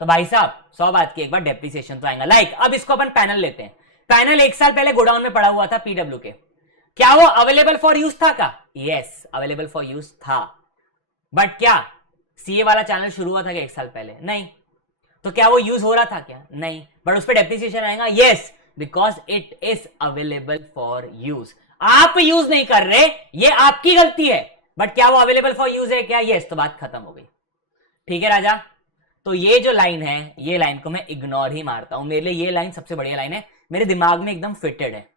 तो भाई साहब 100 बात की एक बार डेप्रिसिएशन तो आएगा। लाइक अब इसको अपन पैनल लेते हैं, पैनल 1 साल पहले गोडाउन में पड़ा हुआ था पीडब्ल्यू के, क्या वो अवेलेबल फॉर यूज था का? यस अवेलेबल फॉर यूज था, बट क्या सीए वाला चैनल शुरू हुआ था क्या 1 साल पहले? नहीं। तो क्या वो यूज हो रहा था क्या? नहीं, बट उस पर डेप्रिसिएशन आएगा? Yes, because it is available for use. आप यूज नहीं कर रहे, ये आपकी गलती है, बट क्या वो अवेलेबल फॉर यूज है क्या? यस, तो बात खत्म हो गई। ठीक है राजा? तो ये जो लाइन है, ये लाइन को मैं इग्नोर ही मारता हूं, मेरे लिए ये लाइन सबसे बढ़िया लाइन है, मेरे दिमाग में एकदम फिटेड है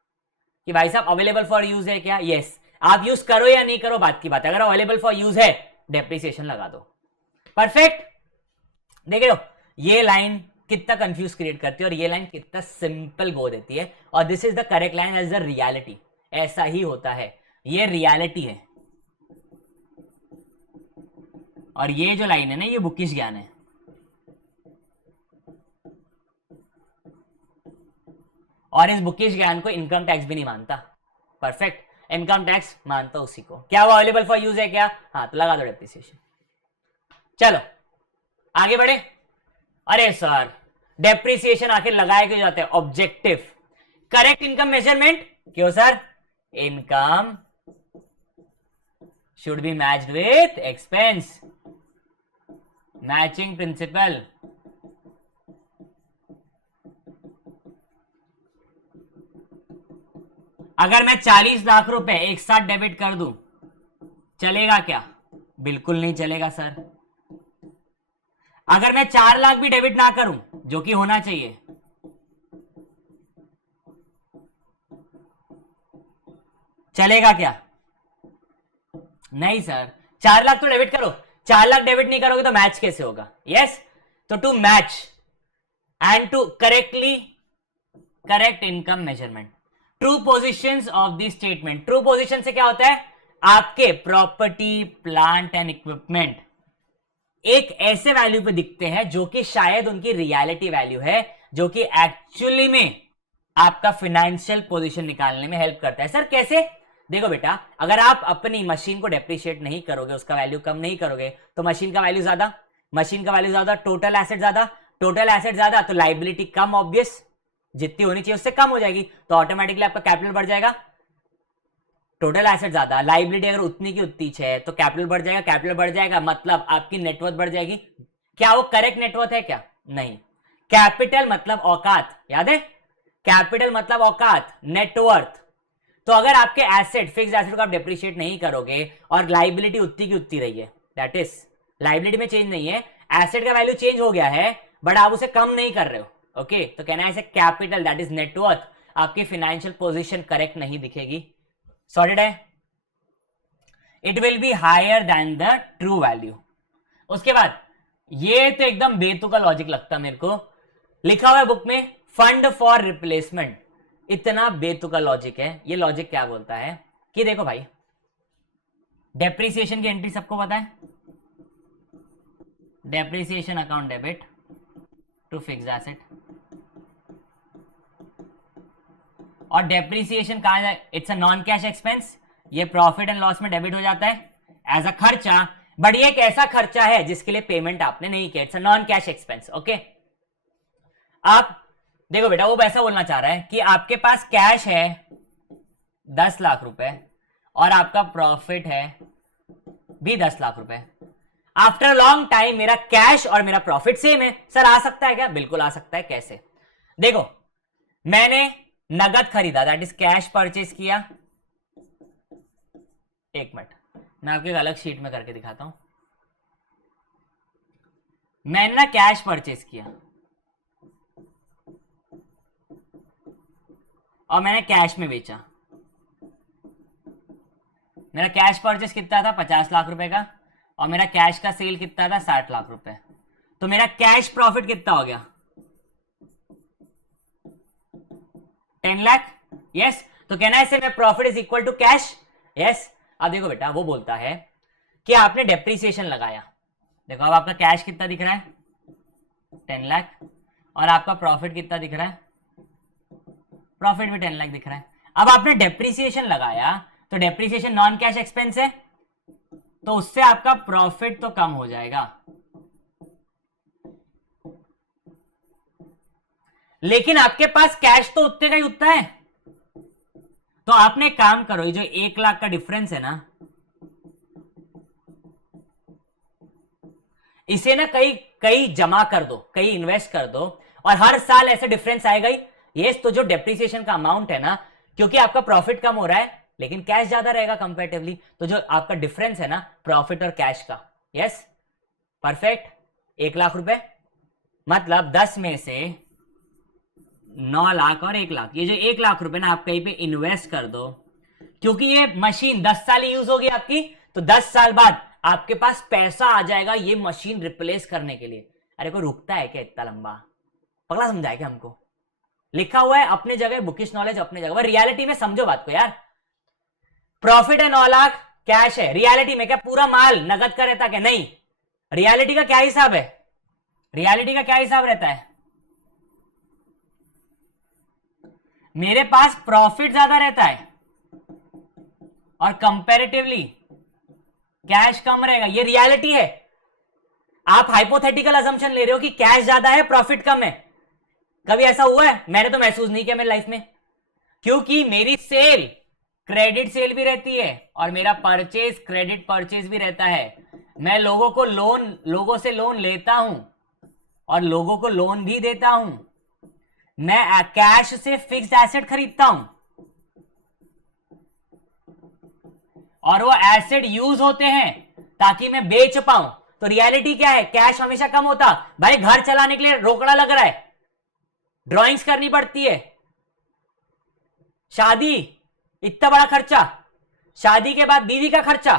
कि भाई साहब अवेलेबल फॉर यूज है क्या? यस, आप यूज करो या नहीं करो बात की बात है, अगर अवेलेबल फॉर यूज है डेप्रिसिएशन लगा दो। परफेक्ट। देख रहे हो ये लाइन कितना कंफ्यूज क्रिएट करती है और ये लाइन कितना सिंपल गो देती है, और this is the correct line as the reality. ऐसा ही होता है, ये रियलिटी है, और ये जो लाइन है ना ये बुकिश ज्ञान है। और इस बुकिश ज्ञान को इनकम टैक्स भी नहीं मानता। परफेक्ट, इनकम टैक्स मानता उसी को। क्या वो अवेलेबल फॉर यूज है क्या? हाँ, तो लगा दो डेप्रिसिएशन। चलो आगे बढ़े। अरे सर डेप्रिसिएशन आखिर लगाए क्यों जाते हैं? Objective correct income measurement. क्यों sir? Income should be matched with expense, matching principle. अगर मैं 40 लाख रुपए एक साथ डेबिट कर दूं चलेगा क्या? बिल्कुल नहीं चलेगा सर। अगर मैं 4 लाख भी डेबिट ना करूं, जो कि होना चाहिए, चलेगा क्या? नहीं सर, 4 लाख तो डेबिट करो, 4 लाख डेबिट नहीं करोगे तो मैच कैसे होगा? यस, तो to match and to correctly correct income measurement, true positions of the statement. True position से क्या होता है? आपके प्रॉपर्टी प्लांट एंड इक्विपमेंट एक ऐसे वैल्यू पे दिखते हैं जो कि शायद उनकी रियलिटी वैल्यू है, जो कि एक्चुअली में आपका फाइनेंशियल पोजीशन निकालने में हेल्प करता है। सर कैसे? देखो बेटा, अगर आप अपनी मशीन को डेप्रिशिएट नहीं करोगे, उसका वैल्यू कम नहीं करोगे, तो मशीन का वैल्यू ज्यादा, मशीन का वैल्यू ज्यादा, टोटल एसेट ज्यादा, टोटल एसेट ज्यादा तो लाइबिलिटी कम, ऑब्वियस जितनी होनी चाहिए उससे कम हो जाएगी, तो ऑटोमेटिकली आपका कैपिटल बढ़ जाएगा। टोटल एसेट ज्यादा, लाइबिलिटी अगर उतनी की उतनी है तो कैपिटल बढ़ जाएगा, कैपिटल बढ़ जाएगा मतलब आपकी नेटवर्थ बढ़ जाएगी। क्या वो करेक्ट नेटवर्थ है क्या? नहीं। कैपिटल मतलब औकात, याद है? कैपिटल मतलब औकात, नेटवर्थ। तो अगर आपके एसेट, फिक्स्ड एसेट को आप डिप्रिशिएट नहीं करोगे और लाइबिलिटी उतनी की उतनी रही है, दैट इज लाइबिलिटी में चेंज नहीं है, एसेट का वैल्यू चेंज हो गया है बट आप उसे कम नहीं कर रहे हो, ओके, तो कहना है कैपिटल दैट इज नेटवर्थ, आपकी फाइनेंशियल पोजीशन करेक्ट नहीं दिखेगी। सॉर्टेड है? It will be higher than the true value. उसके बाद ये तो एकदम बेतुका लॉजिक लगता मेरे को, लिखा हुआ है बुक में फंड फॉर रिप्लेसमेंट। इतना बेतुका लॉजिक है। ये लॉजिक क्या बोलता है कि देखो भाई, डेप्रिसिएशन की एंट्री सबको पता है, depreciation account debit to fixed asset, और डेप्रिसिएशन कहा जाए, it's a non cash expense, ये प्रॉफिट एंड लॉस में डेबिट हो जाता है एज अ खर्चा, बट ये एक ऐसा खर्चा है जिसके लिए पेमेंट आपने नहीं किया, it's a non cash expense. Okay, आप देखो बेटा, वो ऐसा बोलना चाह रहा है कि आपके पास कैश है 10 लाख रुपए और आपका प्रॉफिट है भी 10 लाख रुपए। आफ्टर लॉन्ग टाइम मेरा कैश और मेरा प्रॉफिट सेम है। सर आ सकता है क्या? बिल्कुल आ सकता है। कैसे? देखो, मैंने नगद खरीदा, दैट इज कैश परचेज किया। एक मिनट, मैं आपको एक अलग शीट में करके दिखाता हूं। मैंने ना कैश परचेज किया और मैंने कैश में बेचा। मेरा कैश परचेज कितना था? 50 लाख रुपए का, और मेरा कैश का सेल कितना था? 60 लाख रुपए। तो मेरा कैश प्रॉफिट कितना हो गया? 10 लाख। यस, तो कहना है इससे profit is equal to cash. Yes. अब देखो बेटा, वो बोलता है कि आपने डेप्रीसिएशन लगाया। देखो अब आपका कैश कितना दिख रहा है? 10 लाख, और आपका प्रॉफिट कितना दिख रहा है? प्रॉफिट भी 10 लाख दिख रहा है। अब आपने डेप्रीसिएशन लगाया, तो डेप्रीसिएशन नॉन कैश एक्सपेंस है, तो उससे आपका प्रॉफिट तो कम हो जाएगा, लेकिन आपके पास कैश तो उतने का ही उतना है। तो आपने एक काम करो, ये जो 1 लाख का डिफरेंस है ना, इसे ना कहीं कहीं जमा कर दो, कहीं इन्वेस्ट कर दो, और हर साल ऐसे डिफरेंस आएगा ही। ये तो जो डेप्रीसिएशन का अमाउंट है ना, क्योंकि आपका प्रॉफिट कम हो रहा है लेकिन कैश ज्यादा रहेगा कंपैरेटिवली, तो जो आपका डिफरेंस है ना प्रॉफिट और कैश का, यस परफेक्ट, 1 लाख रुपए, मतलब 10 में से 9 लाख और 1 लाख, ये जो 1 लाख रुपए ना आप कहीं पे इन्वेस्ट कर दो, क्योंकि ये मशीन 10 साल यूज होगी आपकी, तो 10 साल बाद आपके पास पैसा आ जाएगा ये मशीन रिप्लेस करने के लिए। अरे कोई रुकता है क्या इतना लंबा? पगला समझाए क्या हमको? लिखा हुआ है अपने जगह, बुकिश नॉलेज अपने जगह, रियलिटी में समझो बात को यार। प्रॉफिट है 9 लाख, कैश है। रियलिटी में क्या पूरा माल नगद का रहता क्या? नहीं। रियलिटी का क्या हिसाब है? रियलिटी का क्या हिसाब रहता है? मेरे पास प्रॉफिट ज्यादा रहता है और कंपैरेटिवली कैश कम रहेगा, ये रियलिटी है। आप हाइपोथेटिकल अजम्पशन ले रहे हो कि कैश ज्यादा है प्रॉफिट कम है। कभी ऐसा हुआ है? मैंने तो महसूस नहीं किया मेरी लाइफ में, क्योंकि मेरी सेल क्रेडिट सेल भी रहती है और मेरा परचेज क्रेडिट परचेज भी रहता है। मैं लोगों से लोन लेता हूं और लोगों को लोन भी देता हूं। मैं कैश से फिक्स्ड एसेट खरीदता हूं और वो एसेट यूज होते हैं ताकि मैं बेच पाऊं। तो रियलिटी क्या है? कैश हमेशा कम होता। भाई घर चलाने के लिए रोकड़ा लग रहा है, ड्राइंग्स करनी पड़ती है, शादी इतना बड़ा खर्चा, शादी के बाद बीवी का खर्चा,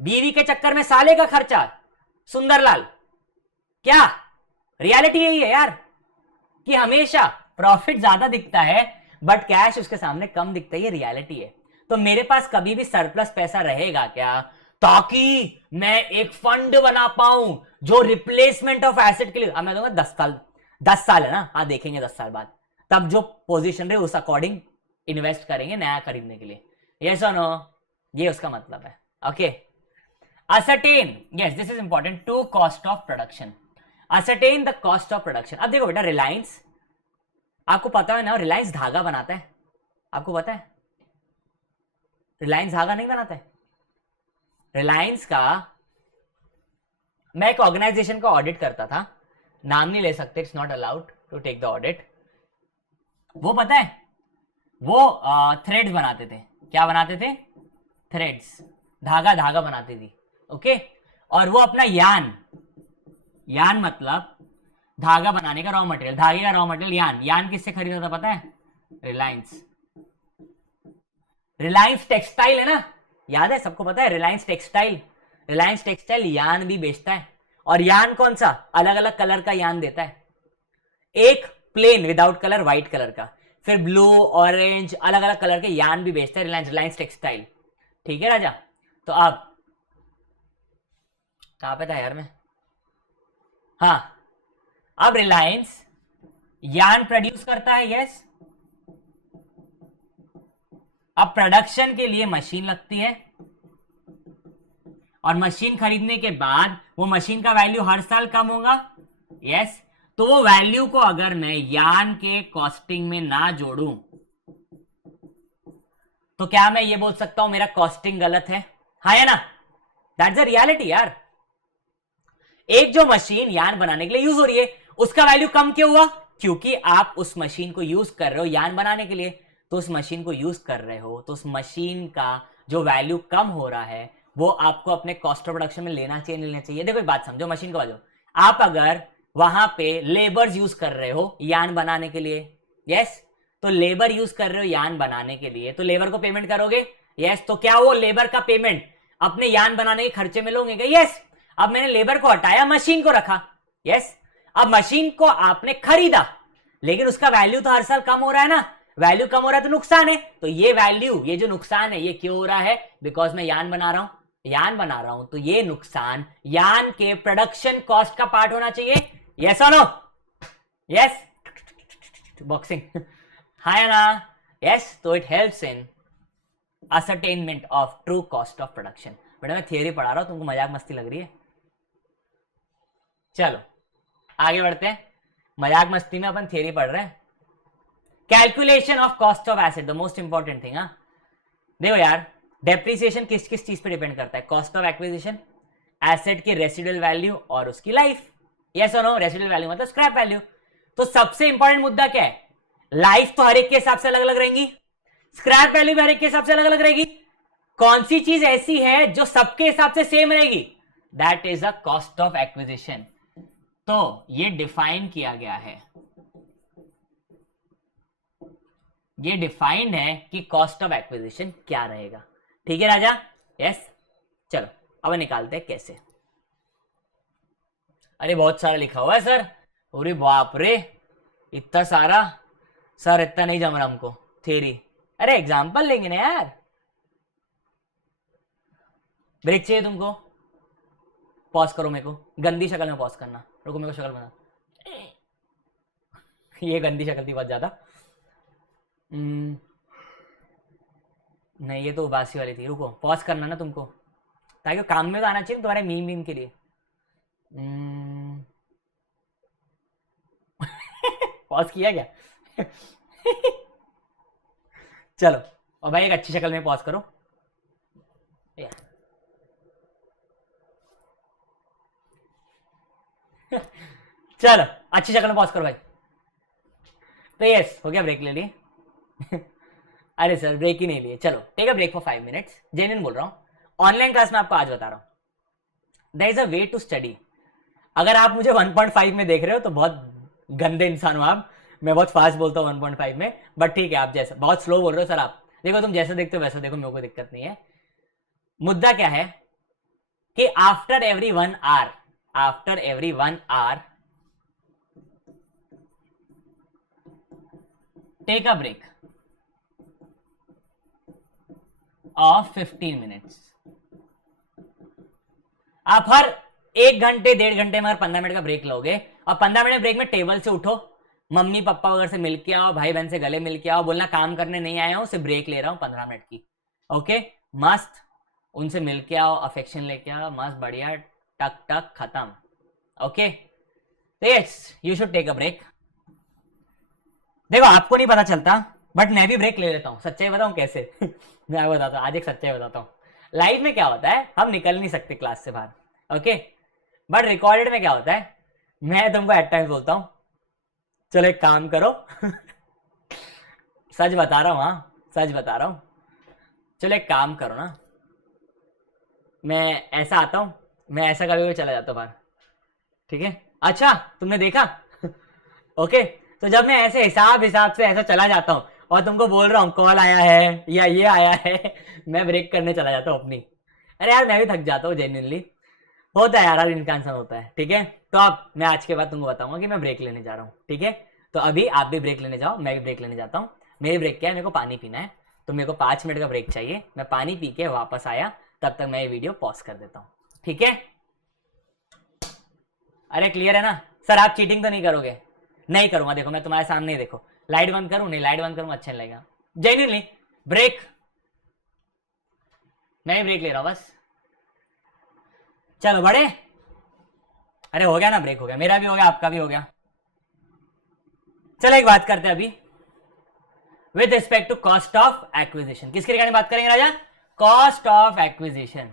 बीवी के चक्कर में साले का खर्चा, सुंदरलाल। क्या रियलिटी यही है यार कि हमेशा प्रॉफिट ज्यादा दिखता है बट कैश उसके सामने कम दिखता है, ये रियलिटी है। तो मेरे पास कभी भी सरप्लस पैसा रहेगा क्या, ताकि मैं एक फंड बना पाऊं जो रिप्लेसमेंट ऑफ एसेट के लिए? अब मैं दूंगा 10 साल है ना, हाँ देखेंगे 10 साल बाद, तब जो पोजीशन रहे उस अकॉर्डिंग इन्वेस्ट करेंगे नया खरीदने के लिए। यस और नो? ये उसका मतलब है। Okay, ascertain, yes this is important, to cost of production, ascertain the cost of production. अब देखो बेटा, रिलायंस आपको पता है ना, रिलायंस धागा बनाता है, आपको पता है? रिलायंस धागा नहीं बनाता है। रिलायंस का, मैं एक ऑर्गेनाइजेशन का ऑडिट करता था, नाम नहीं ले सकते, it's not allowed to take the audit. वो पता है, वो थ्रेड्स बनाते थे। क्या बनाते थे? थ्रेड्स, धागा बनाती थी। ओके, और वो अपना यान मतलब धागा बनाने का रॉ मटेरियल, धागे का रॉ मटेरियल यान किससे खरीदा था पता है? रिलायंस। रिलायंस टेक्सटाइल है ना, याद है? सबको पता है रिलायंस टेक्सटाइल। रिलायंस टेक्सटाइल यान भी बेचता है, और यान कौन सा? अलग अलग कलर का यान देता है। एक plain without colour white colour का, फिर ब्लू ऑरेंज अलग अलग कलर के यान भी बेचता है रिलायंस टेक्सटाइल। ठीक है राजा? तो अब कहां पे था यार मैं? हाँ, अब रिलायंस यान प्रोड्यूस करता है, यस। अब प्रोडक्शन के लिए मशीन लगती है और मशीन खरीदने के बाद वो मशीन का वैल्यू हर साल कम होगा, यस। तो वो वैल्यू को अगर मैं यान के कॉस्टिंग में ना जोड़ूं तो क्या मैं ये बोल सकता हूं मेरा कॉस्टिंग गलत है? हाँ या ना? दैट्स द रियलिटी यार। एक जो मशीन यान बनाने के लिए यूज हो रही है उसका वैल्यू कम क्यों हुआ? क्योंकि आप उस मशीन को यूज कर रहे हो यान बनाने के लिए, तो उस मशीन को यूज कर रहे हो तो उस मशीन का जो वैल्यू कम हो रहा है वो आपको अपने कॉस्ट ऑफ प्रोडक्शन में लेना चाहिए, लेना चाहिए। देखो एक बात समझो, मशीन को बाजो, आप अगर वहां पे लेबर्स यूज कर रहे हो यान बनाने के लिए, यस, तो लेबर यूज कर रहे हो यान बनाने के लिए, तो लेबर को पेमेंट करोगे, यस। तो क्या वो लेबर का पेमेंट अपने यान बनाने के खर्चे में लोगे? यस। अब मैंने लेबर को हटाया, मशीन को रखा, यस। अब मशीन को आपने खरीदा लेकिन उसका वैल्यू तो हर साल कम हो रहा है ना, वैल्यू कम हो रहा है तो नुकसान है। तो ये वैल्यू, ये जो नुकसान है ये क्यों हो रहा है? बिकॉज मैं यान बना रहा हूं, तो ये नुकसान यान के प्रोडक्शन कॉस्ट का पार्ट होना चाहिए, यस और नो? यस, बॉक्सिंग, हाँ या ना? यस। तो it helps in ascertainment of true cost of production. बेटा मैं थियरी पढ़ा रहा हूं, तुमको मजाक मस्ती लग रही है? चलो आगे बढ़ते हैं, मजाक मस्ती में अपन थियरी पढ़ रहे हैं। Calculation of cost of asset, the most important thing. देखो यार, डेप्रिसिएशन किस किस चीज पे डिपेंड करता है? कॉस्ट ऑफ एक्विजिशन, एसेट की रेसिडुअल वैल्यू और उसकी लाइफ, यस और नो? रेसिडुअल वैल्यू मतलब स्क्रैप वैल्यू। तो सबसे इंपॉर्टेंट मुद्दा क्या है? लाइफ तो हर एक के हिसाब से अलग अलग रहेंगी, स्क्रैप वैल्यू भी हर एक के हिसाब से अलग अलग रहेगी। कौन सी चीज ऐसी है जो सबके हिसाब से सेम रहेगी? That is a cost of acquisition. तो ये डिफाइन किया गया है, ये डिफाइंड है कि कॉस्ट ऑफ एक्विजिशन क्या रहेगा। ठीक है राजा? यस। चलो अब निकालते हैं कैसे। अरे बहुत सारा लिखा हुआ है सर। अरे बाप रे, इतना सारा सर, इतना नहीं जम रहा हमको थ्योरी। अरे एग्जाम्पल लेंगे ना यार। ब्रेक चाहिए तुमको? पॉज करो, मेरे को गंदी शक्ल में पॉज करना। रुको मेरे को शक्ल बना, ये गंदी शक्ल थी बहुत ज्यादा। नहीं ये तो उबासी वाली थी। रुको, पॉज करना ना तुमको, ताकि काम में तो आना चाहिए तुम्हारे मीम मीम के लिए। पॉज किया क्या? चलो, और भाई एक अच्छी शक्ल में पॉज करो। चलो अच्छी शक्ल में पॉज करो भाई। तो यस, हो गया, ब्रेक ले लिए। अरे सर ब्रेक ही नहीं लिए। चलो take a break for 5 minutes. Genuine बोल रहा हूं, ऑनलाइन क्लास में आपको आज बता रहा हूं, there is a way to study. अगर आप मुझे 1.5 में देख रहे हो तो बहुत गंदे इंसान हो आप। मैं बहुत फास्ट बोलता हूँ 1.5 में, बट ठीक है, आप जैसा बहुत स्लो बोल रहे हो सर आप। देखो तुम जैसा देखते हो वैसा देखो, मेरे को दिक्कत नहीं है। मुद्दा क्या है कि after every 1 hour, after every 1 hour take a break of 15 minutes. आप हर 1 घंटे 1.5 घंटे में हर 15 मिनट का ब्रेक लोगे, और 15 मिनट ब्रेक में टेबल से उठो, मम्मी पापा वगैरह से मिलके आओ, भाई बहन से गले मिलके आओ, बोलना काम करने नहीं आया हूं, सिर्फ ब्रेक ले रहा हूं 15 मिनट की। ओके, मस्त उनसे मिलके आओ, अफेक्शन लेके आओ, मस्त बढ़िया, टक टक खत्म। Okay, yes you should take a break. देखो आपको नहीं पता चलता बट मैं भी ब्रेक ले लेता हूं। सच्चाई बताऊं कैसे? मैं बताता हूं, आज एक सच्चाई बताता हूं। लाइफ में क्या होता है, हम निकल नहीं सकते क्लास से बाहर, ओके, बट रिकॉर्डेड में क्या होता है, मैं तुमको एट टाइम्स बोलता हूं चलो एक काम करो। सच बता रहा हूं, हाँ सच बता रहा हूं, चलो एक काम करो ना, मैं ऐसा आता हूं, मैं ऐसा कभी कभी चला जाता हूं बाहर, ठीक है? अच्छा तुमने देखा? ओके, तो जब मैं ऐसे हिसाब हिसाब से ऐसा चला जाता हूं और तुमको बोल रहा हूं कॉल आया है या ये आया है, मैं ब्रेक करने चला जाता हूं अपनी। अरे यार मैं भी थक जाता हूँ जेन्युइनली, होता है यार, हर इंसान से होता है, ठीक है? तो अब मैं आज के बाद तुमको बताऊंगा कि मैं ब्रेक लेने जा रहा हूँ, ठीक है? तो अभी आप भी ब्रेक लेने जाओ, मैं भी ब्रेक लेने जाता हूँ। मेरी ब्रेक क्या है, मेरे को पानी पीना है, तो मेरे को 5 मिनट का ब्रेक चाहिए। मैं पानी पी के वापस आया, तब तक मैं ये वीडियो पॉज कर देता हूँ, ठीक है? अरे क्लियर है ना सर? आप चीटिंग तो नहीं करोगे? नहीं करूंगा, देखो मैं तुम्हारे सामने ही, देखो लाइट बंद करूं, नहीं लाइट बंद करूं अच्छा नहीं लगेगा। जेन्युइनली ब्रेक, मैं ही ब्रेक ले रहा हूं बस। चलो बड़े, अरे हो गया ना, ब्रेक हो गया, मेरा भी हो गया, आपका भी हो गया। चलो एक बात करते हैं अभी with respect to cost of acquisition. किसके रिगार्डिंग बात करेंगे राजा? Cost of acquisition,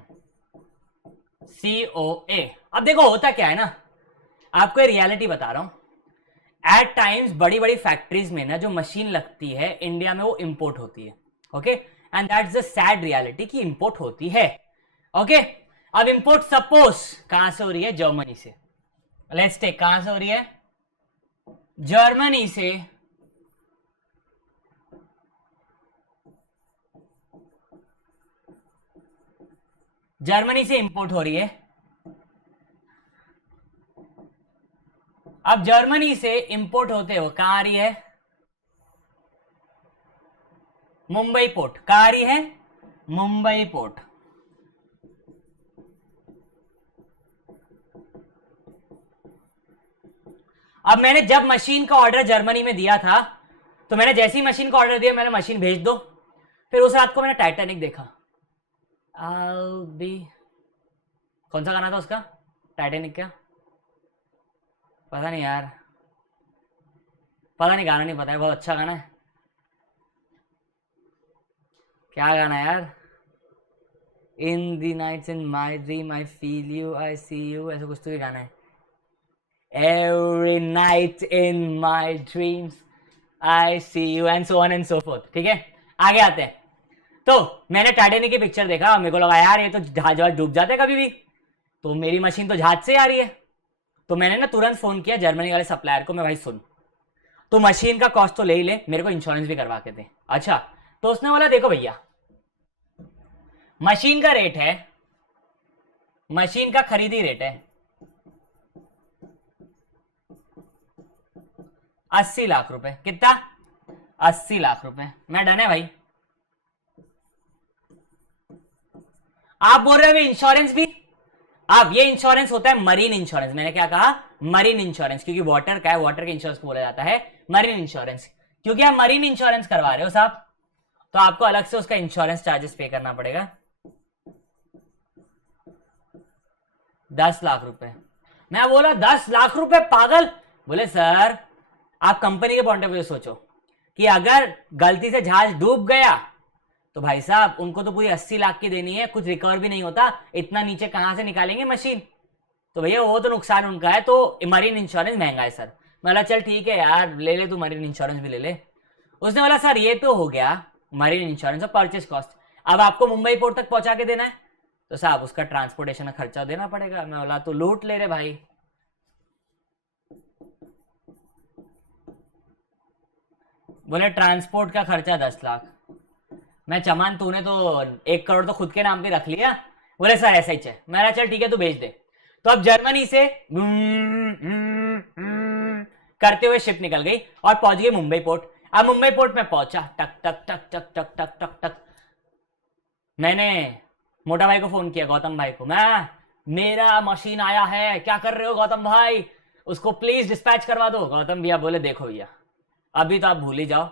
COA। अब देखो होता क्या है ना, आपको रियलिटी बता रहा हूं। एट टाइम्स बड़ी बड़ी फैक्ट्रीज में ना जो मशीन लगती है इंडिया में वो इंपोर्ट होती है। Okay, and that's the sad reality कि इंपोर्ट होती है। ओके, अब इंपोर्ट सपोज कहां से हो रही है? जर्मनी से। लेट्स टेक, कहां से हो रही है? जर्मनी से। जर्मनी से इंपोर्ट हो रही है। अब जर्मनी से इंपोर्ट होते हो कहां आ रही है? मुंबई पोर्ट। कहां आ रही है? मुंबई पोर्ट। अब मैंने जब मशीन का ऑर्डर जर्मनी में दिया था, तो मैंने जैसी मशीन का ऑर्डर दिया, मैंने मशीन भेज दो। फिर उस रात को मैंने टाइटैनिक देखा। भी कौन सा गाना था उसका? टाइटैनिक क्या, पता नहीं यार, पता नहीं, गाना नहीं पता है, बहुत अच्छा गाना है। क्या गाना है यार? In the nights in my dream I feel you I see you, ऐसा कुछ तो भी गाना है। Every night in my dreams I see you and so on and so forth। ठीक है, आगे आते हैं। तो मैंने टाइटैनिक की पिक्चर देखा, मेरे को लगा यार ये तो जहाज डूब जाते हैं कभी भी, तो मेरी मशीन तो जहाज से आ रही है। तो मैंने ना तुरंत फोन किया जर्मनी वाले सप्लायर को, मैं भाई सुन, तो मशीन का कॉस्ट तो ले ही ले, मेरे को इंश्योरेंस भी करवा के दे। अच्छा, तो उसने बोला देखो भैया, मशीन का रेट है, मशीन का खरीदी रेट है 80 लाख रुपए। कितना? 80 लाख रुपए। मैं डन है भाई। आप बोल रहे हो इंश्योरेंस भी? अब ये इंश्योरेंस होता है मरीन इंश्योरेंस। मैंने क्या कहा? मरीन इंश्योरेंस, क्योंकि वाटर का है, वाटर के इंश्योरेंस को बोला जाता है मरीन इंश्योरेंस। क्योंकि आप मरीन इंश्योरेंस करवा रहे हो साहब, तो आपको अलग से उसका इंश्योरेंस चार्जेस पे करना पड़ेगा 10 लाख रुपए। मैं बोला 10 लाख रुपए पागल? बोले सर आप कंपनी के पॉइंट ऑफ व्यू सोचो कि अगर गलती से जहाज डूब गया तो भाई साहब उनको तो पूरी 80 लाख की देनी है, कुछ रिकवर भी नहीं होता, इतना नीचे कहां से निकालेंगे मशीन? तो भैया वो तो नुकसान उनका है, तो मरीन इंश्योरेंस महंगा है सर। मैं चल ठीक है यार, ले ले तू मरीन इंश्योरेंस भी ले ले। उसने बोला सर ये तो हो गया मरीन इंश्योरेंस और परचेस कॉस्ट, अब आपको मुंबई पोर्ट तक पहुंचा के देना है, तो साहब उसका ट्रांसपोर्टेशन का खर्चा देना पड़ेगा। मैं बोला तो लूट ले रहे भाई। बोले ट्रांसपोर्ट का खर्चा 10 लाख। मैं चमान तूने तो 1 करोड़ तो खुद के नाम पे रख लिया। बोले सर ऐसा ही है। मैंने चल ठीक है तू भेज दे। तो अब जर्मनी से करते हुए शिप निकल गई और पहुंच गई मुंबई पोर्ट। अब मुंबई पोर्ट में पहुंचा, टक टक टक टक टक टक टक टक, मैंने मोटा भाई को फोन किया, गौतम भाई को, मैं मेरा मशीन आया है, क्या कर रहे हो गौतम भाई, उसको प्लीज डिस्पैच करवा दो। गौतम भैया बोले देखो भैया अभी तो आप भूल ही जाओ,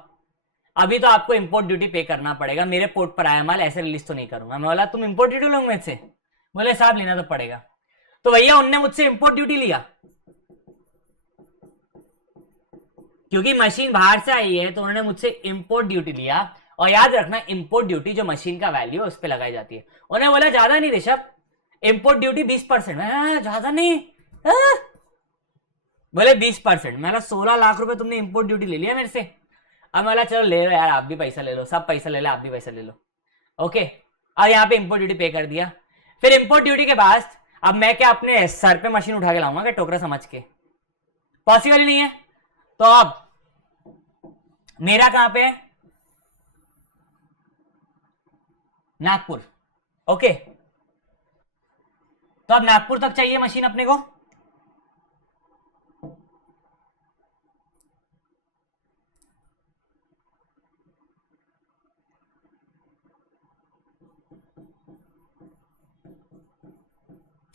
अभी तो आपको इंपोर्ट ड्यूटी पे करना पड़ेगा, मेरे पोर्ट पर आया माल ऐसे रिलीज तो नहीं करूंगा। मैं बोला तुम इंपोर्ट ड्यूटी लोगे मुझसे? बोले साहब लेना तो पड़ेगा। तो भैया उनने मुझसे इंपोर्ट ड्यूटी लिया, क्योंकि मशीन बाहर से आई है तो उन्होंने मुझसे इंपोर्ट ड्यूटी लिया। और याद रखना इंपोर्ट ड्यूटी जो मशीन का वैल्यू है उस पर लगाई जाती है। उन्हें बोला ज्यादा नहीं ऋषभ, इंपोर्ट ड्यूटी 20%। ज्यादा नहीं, बोले 20%। मैं 16 लाख रुपए तुमने इंपोर्ट ड्यूटी ले लिया मेरे से। अब मैं चलो ले लो यार, आप भी पैसा ले लो, सब पैसा ले लो, आप भी पैसा ले लो। ओके, अब यहाँ पे इंपोर्ट ड्यूटी पे कर दिया। फिर इंपोर्ट ड्यूटी के बाद अब मैं क्या अपने सर पे मशीन उठा के लाऊंगा क्या टोकरा समझ के? पॉसिबल ही नहीं है। तो अब मेरा कहां पे है? नागपुर। ओके, तो अब नागपुर तक चाहिए मशीन अपने को।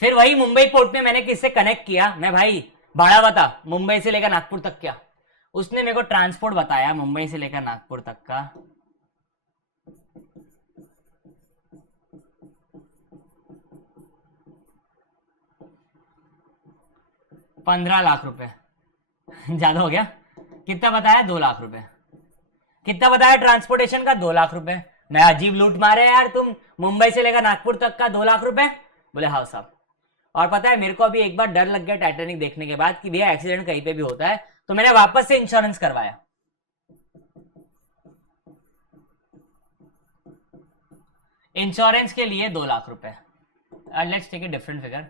फिर वही मुंबई पोर्ट में मैंने किससे कनेक्ट किया, मैं भाई भाड़ा बता मुंबई से लेकर नागपुर तक क्या, उसने मेरे को ट्रांसपोर्ट बताया मुंबई से लेकर नागपुर तक का। 15 लाख रुपए ज्यादा हो गया। कितना बताया? 2 लाख रुपए। कितना बताया ट्रांसपोर्टेशन का? 2 लाख रुपए। मैं अजीब लूट मारे यार तुम, मुंबई से लेकर नागपुर तक का 2 लाख रुपए। बोले हाँ साहब। और पता है मेरे को अभी एक बार डर लग गया टाइटैनिक देखने के बाद कि भैया एक्सीडेंट कहीं पे भी होता है, तो मैंने वापस से इंश्योरेंस करवाया। इंश्योरेंस के लिए 2 लाख रुपए। Let's take a different figure.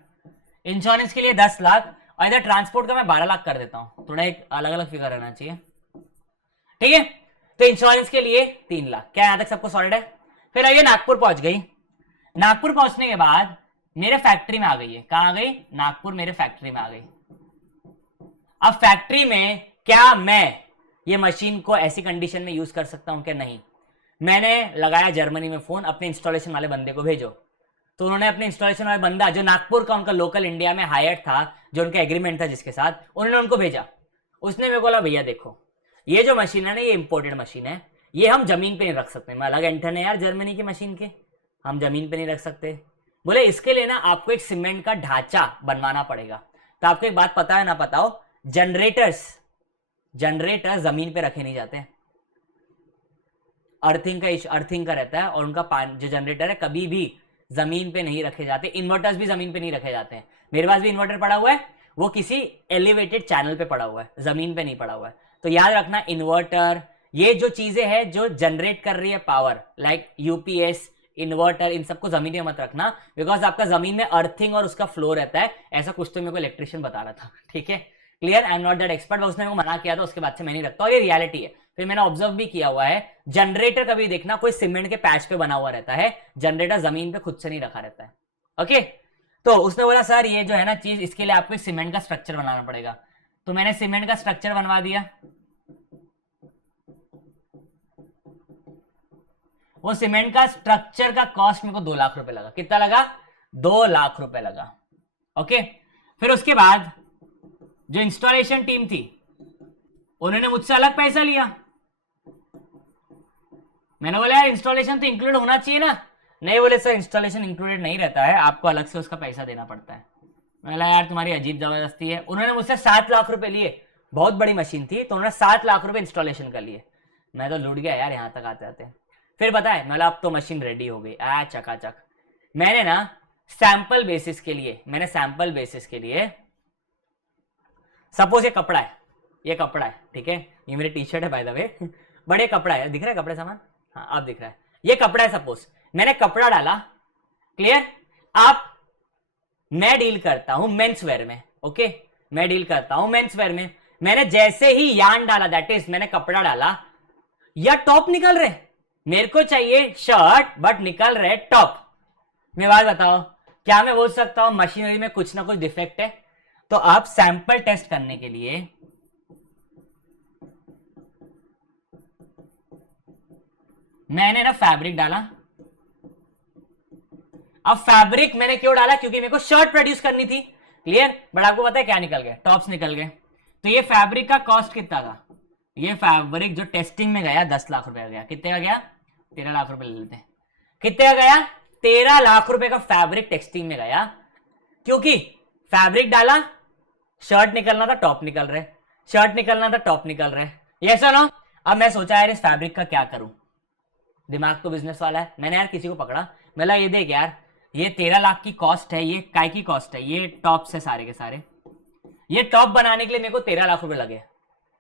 Insurance के लिए 10 लाख और इधर ट्रांसपोर्ट का मैं 12 लाख कर देता हूं, थोड़ा एक अलग अलग फिगर रहना चाहिए, ठीक है। तो इंश्योरेंस के लिए 3 लाख। क्या यहां तक सबको सॉलिड है? फिर आइए नागपुर पहुंच गई। नागपुर पहुंचने के बाद मेरे फैक्ट्री में आ गई है। कहां आ गई? नागपुर मेरे फैक्ट्री में आ गई। अब फैक्ट्री में क्या मैं ये मशीन को ऐसी कंडीशन में यूज कर सकता हूं क्या? नहीं। मैंने लगाया जर्मनी में फोन, अपने इंस्टॉलेशन वाले बंदे को भेजो। तो उन्होंने अपने इंस्टॉलेशन वाला बंदा जो नागपुर का उनका लोकल इंडिया में हायर्ड था, जो उनका एग्रीमेंट था जिसके साथ, उन्होंने उनको भेजा। उसने मेरे को बोला भैया देखो ये जो मशीन है ना, ये इंपोर्टेड मशीन है, ये हम जमीन पे नहीं रख सकते। मैं अलग एंटन है यार जर्मनी की मशीन के, हम जमीन पे नहीं रख सकते। बोले इसके लिए ना आपको एक सीमेंट का ढांचा बनवाना पड़ेगा। तो आपको एक बात पता है ना पता हो, जनरेटर्स जमीन पे रखे नहीं जाते। अर्थिंग का रहता है, और उनका जो जनरेटर है कभी भी जमीन पे नहीं रखे जाते। इन्वर्टर्स भी जमीन पे नहीं रखे जाते हैं। मेरे पास भी इन्वर्टर पड़ा हुआ है, वो किसी एलिवेटेड चैनल पे पड़ा हुआ है, जमीन पे नहीं पड़ा हुआ है। तो याद रखना इन्वर्टर, ये जो चीजें हैं जो जनरेट कर रही है पावर, लाइक यूपीएस, इन्वर्टर, इन सबको जमीन में मत रखना, बिकॉज आपका जमीन में अर्थिंग और उसका फ्लो रहता है। ऐसा कुछ तो मेरे को इलेक्ट्रिशियन बता रहा था, ठीक है। Clear? I am not that expert, उसने मेरे को मना किया था, उसके बाद से मैं नहीं रखता, और ये रियलिटी है। फिर मैंने ऑब्जर्व भी किया हुआ है, जनरेटर कभी देखना कोई सीमेंट के पैच पे बना हुआ रहता है, जनरेटर जमीन पे खुद से नहीं रखा रहता है। ओके, तो उसने बोला सर ये जो है ना चीज, इसके लिए आपको सीमेंट का स्ट्रक्चर बनाना पड़ेगा। तो मैंने सीमेंट का स्ट्रक्चर बनवा दिया। वो सीमेंट का स्ट्रक्चर का कॉस्ट मेरे को 2 लाख रुपए लगा। कितना लगा? 2 लाख रुपए लगा। ओके, फिर उसके बाद जो इंस्टॉलेशन टीम थी उन्होंने मुझसे अलग पैसा लिया। मैंने बोला यार इंस्टॉलेशन तो इंक्लूड होना चाहिए ना। नहीं, बोले सर इंस्टॉलेशन इंक्लूडेड नहीं रहता है, आपको अलग से उसका पैसा देना पड़ता है। मैंने बोला यार तुम्हारी अजीब जबरदस्ती है। उन्होंने मुझसे 7 लाख रुपए लिए, बहुत बड़ी मशीन थी, तो उन्होंने 7 लाख रुपए इंस्टॉलेशन कर लिए। मैं तो लूट गया यार यहाँ तक आते आते। फिर बताए मैं अब तो मशीन रेडी हो गई, चकाचक। मैंने ना सैंपल बेसिस के लिए सपोज ये कपड़ा है, ठीक है, ये मेरी टी शर्ट है बाय द वे, बड़े कपड़ा है, दिख रहा है कपड़े सामान? हाँ अब दिख रहा है। ये कपड़ा है, सपोज मैंने कपड़ा डाला। क्लियर? आप मैं डील करता हूं मेंस वेयर में, ओके, मैं डील करता हूं मेंस वेयर में। मैंने जैसे ही यान डाला, दैट इज मैंने कपड़ा डाला, या टॉप निकल रहे, मेरे को चाहिए शर्ट बट निकल रहे टॉप। मैं बात बताओ, क्या मैं बोल सकता हूं मशीनरी में कुछ ना कुछ डिफेक्ट है? तो आप सैंपल टेस्ट करने के लिए मैंने ना फैब्रिक डाला। अब फैब्रिक मैंने क्यों डाला? क्योंकि मेरे को शर्ट प्रोड्यूस करनी थी। क्लियर? बट आपको पता है क्या निकल गया? टॉप्स निकल गए। तो ये फैब्रिक का कॉस्ट कितना था? ये फैब्रिक जो टेस्टिंग में गया 10 लाख रुपए का गया। कितने का गया? 13 लाख रुपए ले लेते हैं। कितने का गया? 13 लाख रुपए का फैब्रिक टेस्टिंग में गया, क्योंकि फैब्रिक डाला, शर्ट निकलना था, टॉप निकल रहे, शर्ट निकलना था, टॉप निकल रहे। यस और नो? अब मैं सोचा यार इस फैब्रिक का क्या करूं, दिमाग तो बिजनेस वाला है। मैंने यार किसी को पकड़ा, बोला ये देख यार ये 13 लाख की कॉस्ट है, ये काय की कॉस्ट है, ये टॉप्स है सारे के सारे, ये टॉप बनाने के लिए मेरे को 13 लाख रुपए लगे,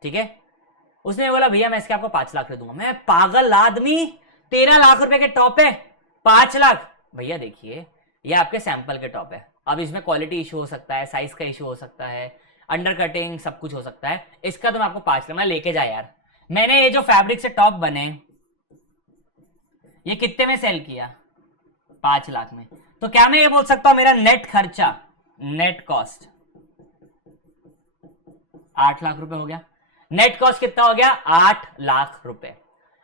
ठीक है। उसने बोला भैया मैं इसके आपको 5 लाख दे दूंगा। मैं पागल आदमी, 13 लाख रुपए के टॉप है, 5 लाख? भैया देखिए ये आपके सैंपल के टॉप है, अब इसमें क्वालिटी इशू हो सकता है, साइज का इशू हो सकता है, अंडर कटिंग सब कुछ हो सकता है, इसका तो मैं आपको 5 लाख, मैं लेके जा यार। मैंने ये जो फैब्रिक से टॉप बने ये कितने में सेल किया? 5 लाख में। तो क्या मैं ये बोल सकता हूं मेरा नेट खर्चा, नेट कॉस्ट 8 लाख रुपए हो गया। नेट कॉस्ट कितना हो गया? 8 लाख रुपए।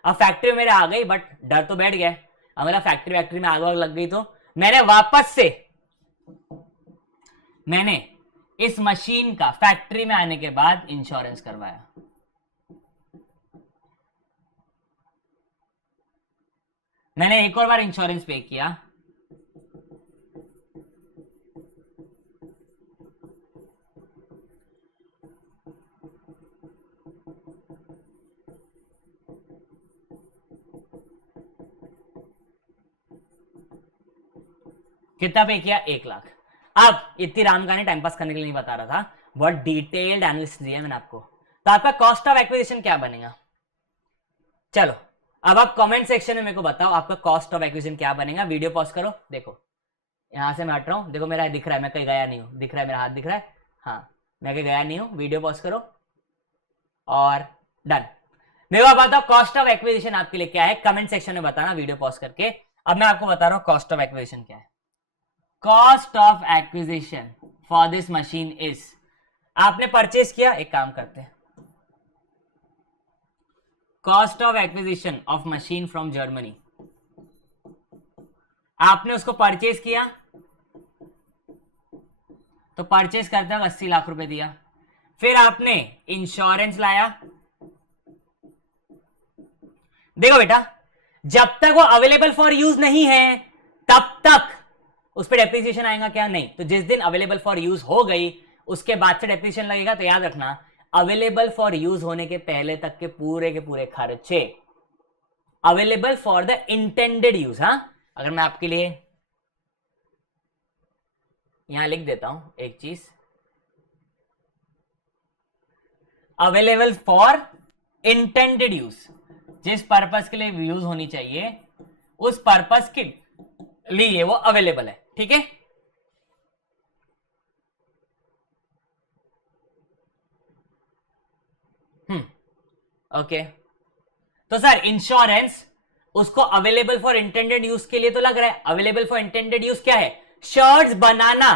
अब फैक्ट्री में मेरे आ गई, बट डर तो बैठ गया। अब मेरा फैक्ट्री में आग वाग लग गई, तो मैंने वापस से इस मशीन का फैक्ट्री में आने के बाद इंश्योरेंस करवाया। मैंने एक और बार इंश्योरेंस पे किया। कितना पे किया? 1,00,000। अब इतनी राम कहानी टाइम पास करने के लिए नहीं बता रहा था, बहुत डिटेल्ड एनालिसिस दिया मैंने आपको। तो आपका कॉस्ट ऑफ एक्विजिशन क्या बनेगा? चलो अब आप कमेंट सेक्शन में मेरे को बताओ आपका कॉस्ट ऑफ एक्विजिशन क्या बनेगा। वीडियो पॉज करो, देखो यहां से मैं हट रहा हूं, देखो मेरा दिख रहा है, मैं कहीं गया नहीं हूं, दिख रहा है मेरा हाथ दिख रहा है, हाँ मैं कहीं गया नहीं हूं। वीडियो पॉज करो और डन। मेरे को बताओ कॉस्ट ऑफ एक्विजिशन आपके लिए क्या है, कमेंट सेक्शन में बताना वीडियो पॉज करके। अब मैं आपको बता रहा हूं कॉस्ट ऑफ एक्विजिशन क्या है। Cost of acquisition for this machine is, आपने परचेज किया, एक काम करते हैं, cost of acquisition of machine from Germany, आपने उसको परचेज किया, तो परचेज करते वक्त 80 लाख रुपए दिया। फिर आपने इंश्योरेंस लाया। देखो बेटा, जब तक वो अवेलेबल फॉर यूज नहीं है तब तक उस पर डेप्रिसिएशन आएगा क्या? नहीं। तो जिस दिन अवेलेबल फॉर यूज हो गई उसके बाद से डेप्रिसिएशन लगेगा। तो याद रखना, अवेलेबल फॉर यूज होने के पहले तक के पूरे खर्चे available for the intended use. हाँ, अगर मैं आपके लिए यहां लिख देता हूं एक चीज, अवेलेबल फॉर इंटेंडेड यूज, जिस पर्पस के लिए यूज होनी चाहिए उस पर्पस के लिए वो अवेलेबल है। ठीक है, ओके। तो सर इंश्योरेंस उसको अवेलेबल फॉर इंटेंडेड यूज के लिए तो लग रहा है। अवेलेबल फॉर इंटेंडेड यूज क्या है? शर्ट्स बनाना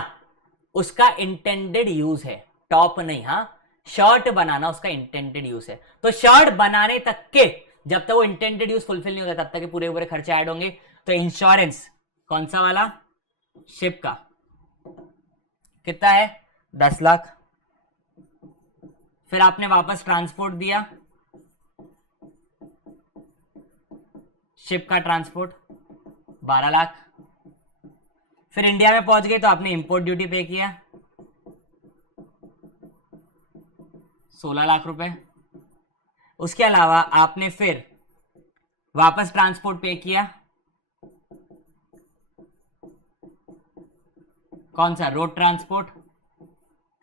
उसका इंटेंडेड यूज है, टॉप नहीं। हाँ, शर्ट बनाना उसका इंटेंडेड यूज है। तो शर्ट बनाने तक के, जब तक वो इंटेंडेड यूज फुलफिल नहीं होता तब तक के पूरे खर्चे ऐड होंगे। तो इंश्योरेंस कौन सा वाला? शिप का कितना है? 10 लाख। फिर आपने वापस ट्रांसपोर्ट दिया, शिप का ट्रांसपोर्ट 12 लाख। फिर इंडिया में पहुंच गए तो आपने इंपोर्ट ड्यूटी पे किया 16 लाख रुपए। उसके अलावा आपने फिर वापस ट्रांसपोर्ट पे किया, कौन सा? Road transport.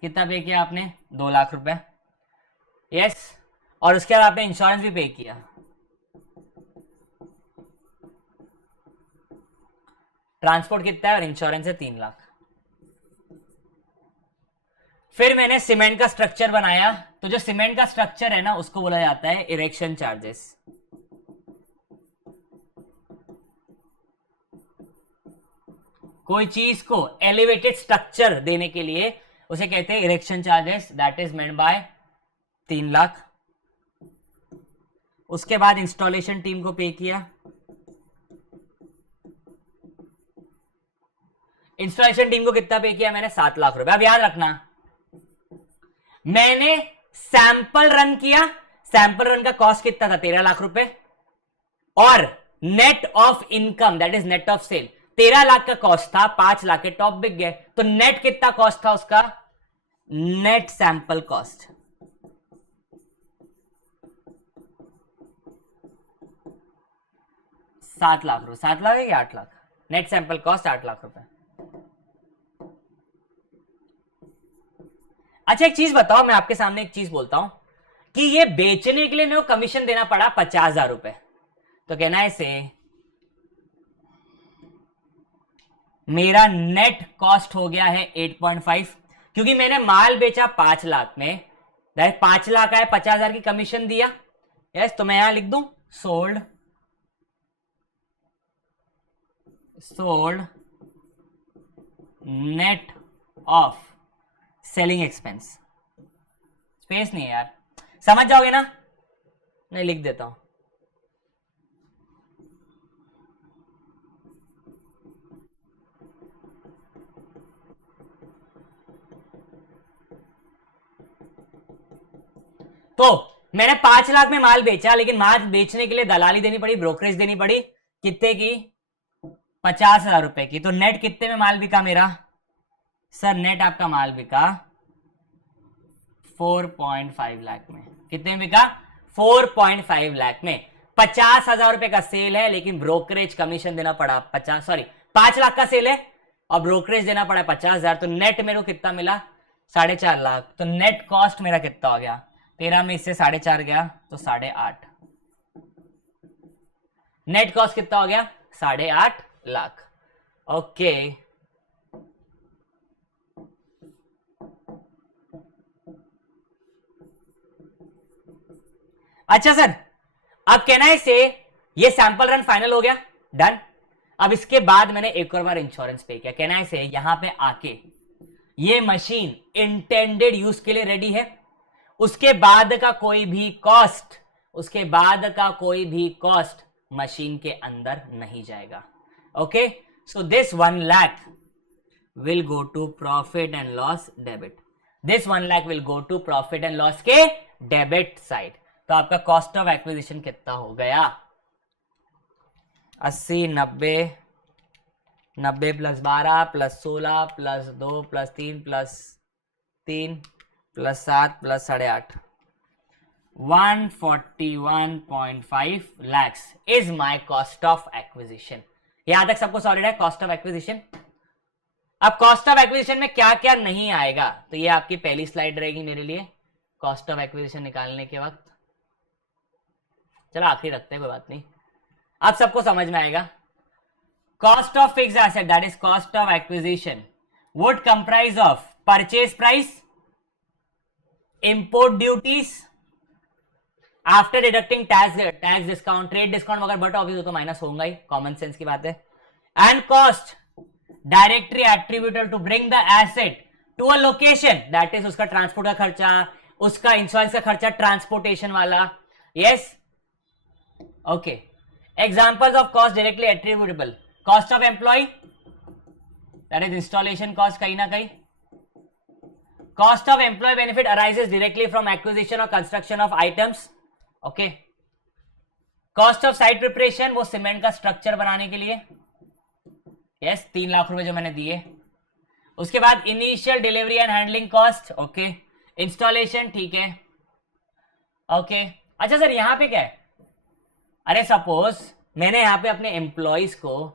कितना पे किया आपने? 2 लाख रुपए। यस। और उसके बाद आपने इंश्योरेंस भी पे किया। ट्रांसपोर्ट कितना है और इंश्योरेंस है 3 लाख। फिर मैंने सीमेंट का स्ट्रक्चर बनाया। तो जो सीमेंट का स्ट्रक्चर है ना, उसको बोला जाता है इरेक्शन चार्जेस। कोई चीज को एलिवेटेड स्ट्रक्चर देने के लिए उसे कहते हैं erection charges, that is meant by 3 lakh. उसके बाद इंस्टॉलेशन टीम को पे किया। इंस्टॉलेशन टीम को कितना पे किया मैंने? 7 लाख रुपए। अब याद रखना, मैंने सैंपल रन किया, सैंपल रन का कॉस्ट कितना था? 13 लाख रुपए। और net of income that is net of sale 13 lakh का कॉस्ट था, 5 लाख के टॉप बिक गए। तो नेट कितना कॉस्ट था उसका? नेट सैंपल कॉस्ट 7 लाख रुपए। 7 लाख है या 8 lakh? Net sample cost 8 lakh रुपए। अच्छा एक चीज बताओ, मैं आपके सामने एक चीज बोलता हूं कि ये बेचने के लिए मेरे को कमीशन देना पड़ा 50,000 रुपए। तो कहना है से मेरा नेट कॉस्ट हो गया है 8.5, क्योंकि मैंने माल बेचा 5 लाख में, 5 लाख आए, 50,000 की कमीशन दिया। यस, तो मैं यहां लिख दूं sold net of selling expense. Space नहीं है यार, समझ जाओगे ना? मैं लिख देता हूं। तो मैंने 5 लाख में माल बेचा, लेकिन माल बेचने के लिए दलाली देनी पड़ी, ब्रोकरेज देनी पड़ी। कितने की? 50,000 रुपए की। तो नेट कितने में माल बिका मेरा? सर नेट आपका माल बिका 4.5 लाख में। कितने में बिका? 4.5 लाख में। 50,000 रुपए का सेल है, लेकिन ब्रोकरेज कमीशन देना पड़ा 5 लाख का सेल है, और ब्रोकरेज देना पड़ा 50,000, तो नेट मेरे को कितना मिला 4.5 लाख। तो नेट कॉस्ट मेरा कितना हो गया 13 में इससे 4.5 गया तो 8.5। नेट कॉस्ट कितना हो गया 8.5 लाख। ओके अच्छा सर, अब कहना है से ये सैंपल रन फाइनल हो गया, डन। अब इसके बाद मैंने एक और बार इंश्योरेंस पे किया, कहना है से यहां पे आके ये मशीन इंटेंडेड यूज के लिए रेडी है, उसके बाद का कोई भी कॉस्ट, उसके बाद का कोई भी कॉस्ट मशीन के अंदर नहीं जाएगा। Okay, so this 1 lakh will go to profit and loss debit, this 1 lakh will go to profit and loss के डेबिट साइड। तो आपका कॉस्ट ऑफ एक्विजिशन कितना हो गया 80, 90, 90 plus 12 plus 16 plus 2 plus 3 plus 3 plus 7 plus 8.5, 141.5 lakhs is my cost of acquisition. यहां तक सबको solid है कॉस्ट ऑफ एक्विजिशन। अब कॉस्ट ऑफ एक्विजिशन में क्या क्या नहीं आएगा, तो ये आपकी पहली स्लाइड रहेगी मेरे लिए कॉस्ट ऑफ एक्विजिशन निकालने के वक्त। चलो आखिरी रखते हैं, कोई बात नहीं, अब सबको समझ में आएगा। Cost of fixed asset that is cost of acquisition would comprise of purchase price, import duties after deducting tax discount, trade discount अगर बट ऑफिस हो तो माइनस होगा ही, कॉमन सेंस की बात है, and cost directly attributable to bring the asset to a location, that is उसका transport का खर्चा, उसका इंश्योरेंस का खर्चा ट्रांसपोर्टेशन वाला। Yes okay, examples of cost directly attributable, cost of employ that is installation cost कहीं ना कहीं, cost of employ benefit arises directly from acquisition और construction of items. Okay, cost of site preparation, वो cement का structure बनाने के लिए, yes 3 lakh रुपए जो मैंने दिए। उसके बाद initial delivery and handling cost, okay, installation, ठीक है, ओके। अच्छा सर यहां पे क्या है, अरे सपोज मैंने यहां पे अपने एम्प्लॉयज को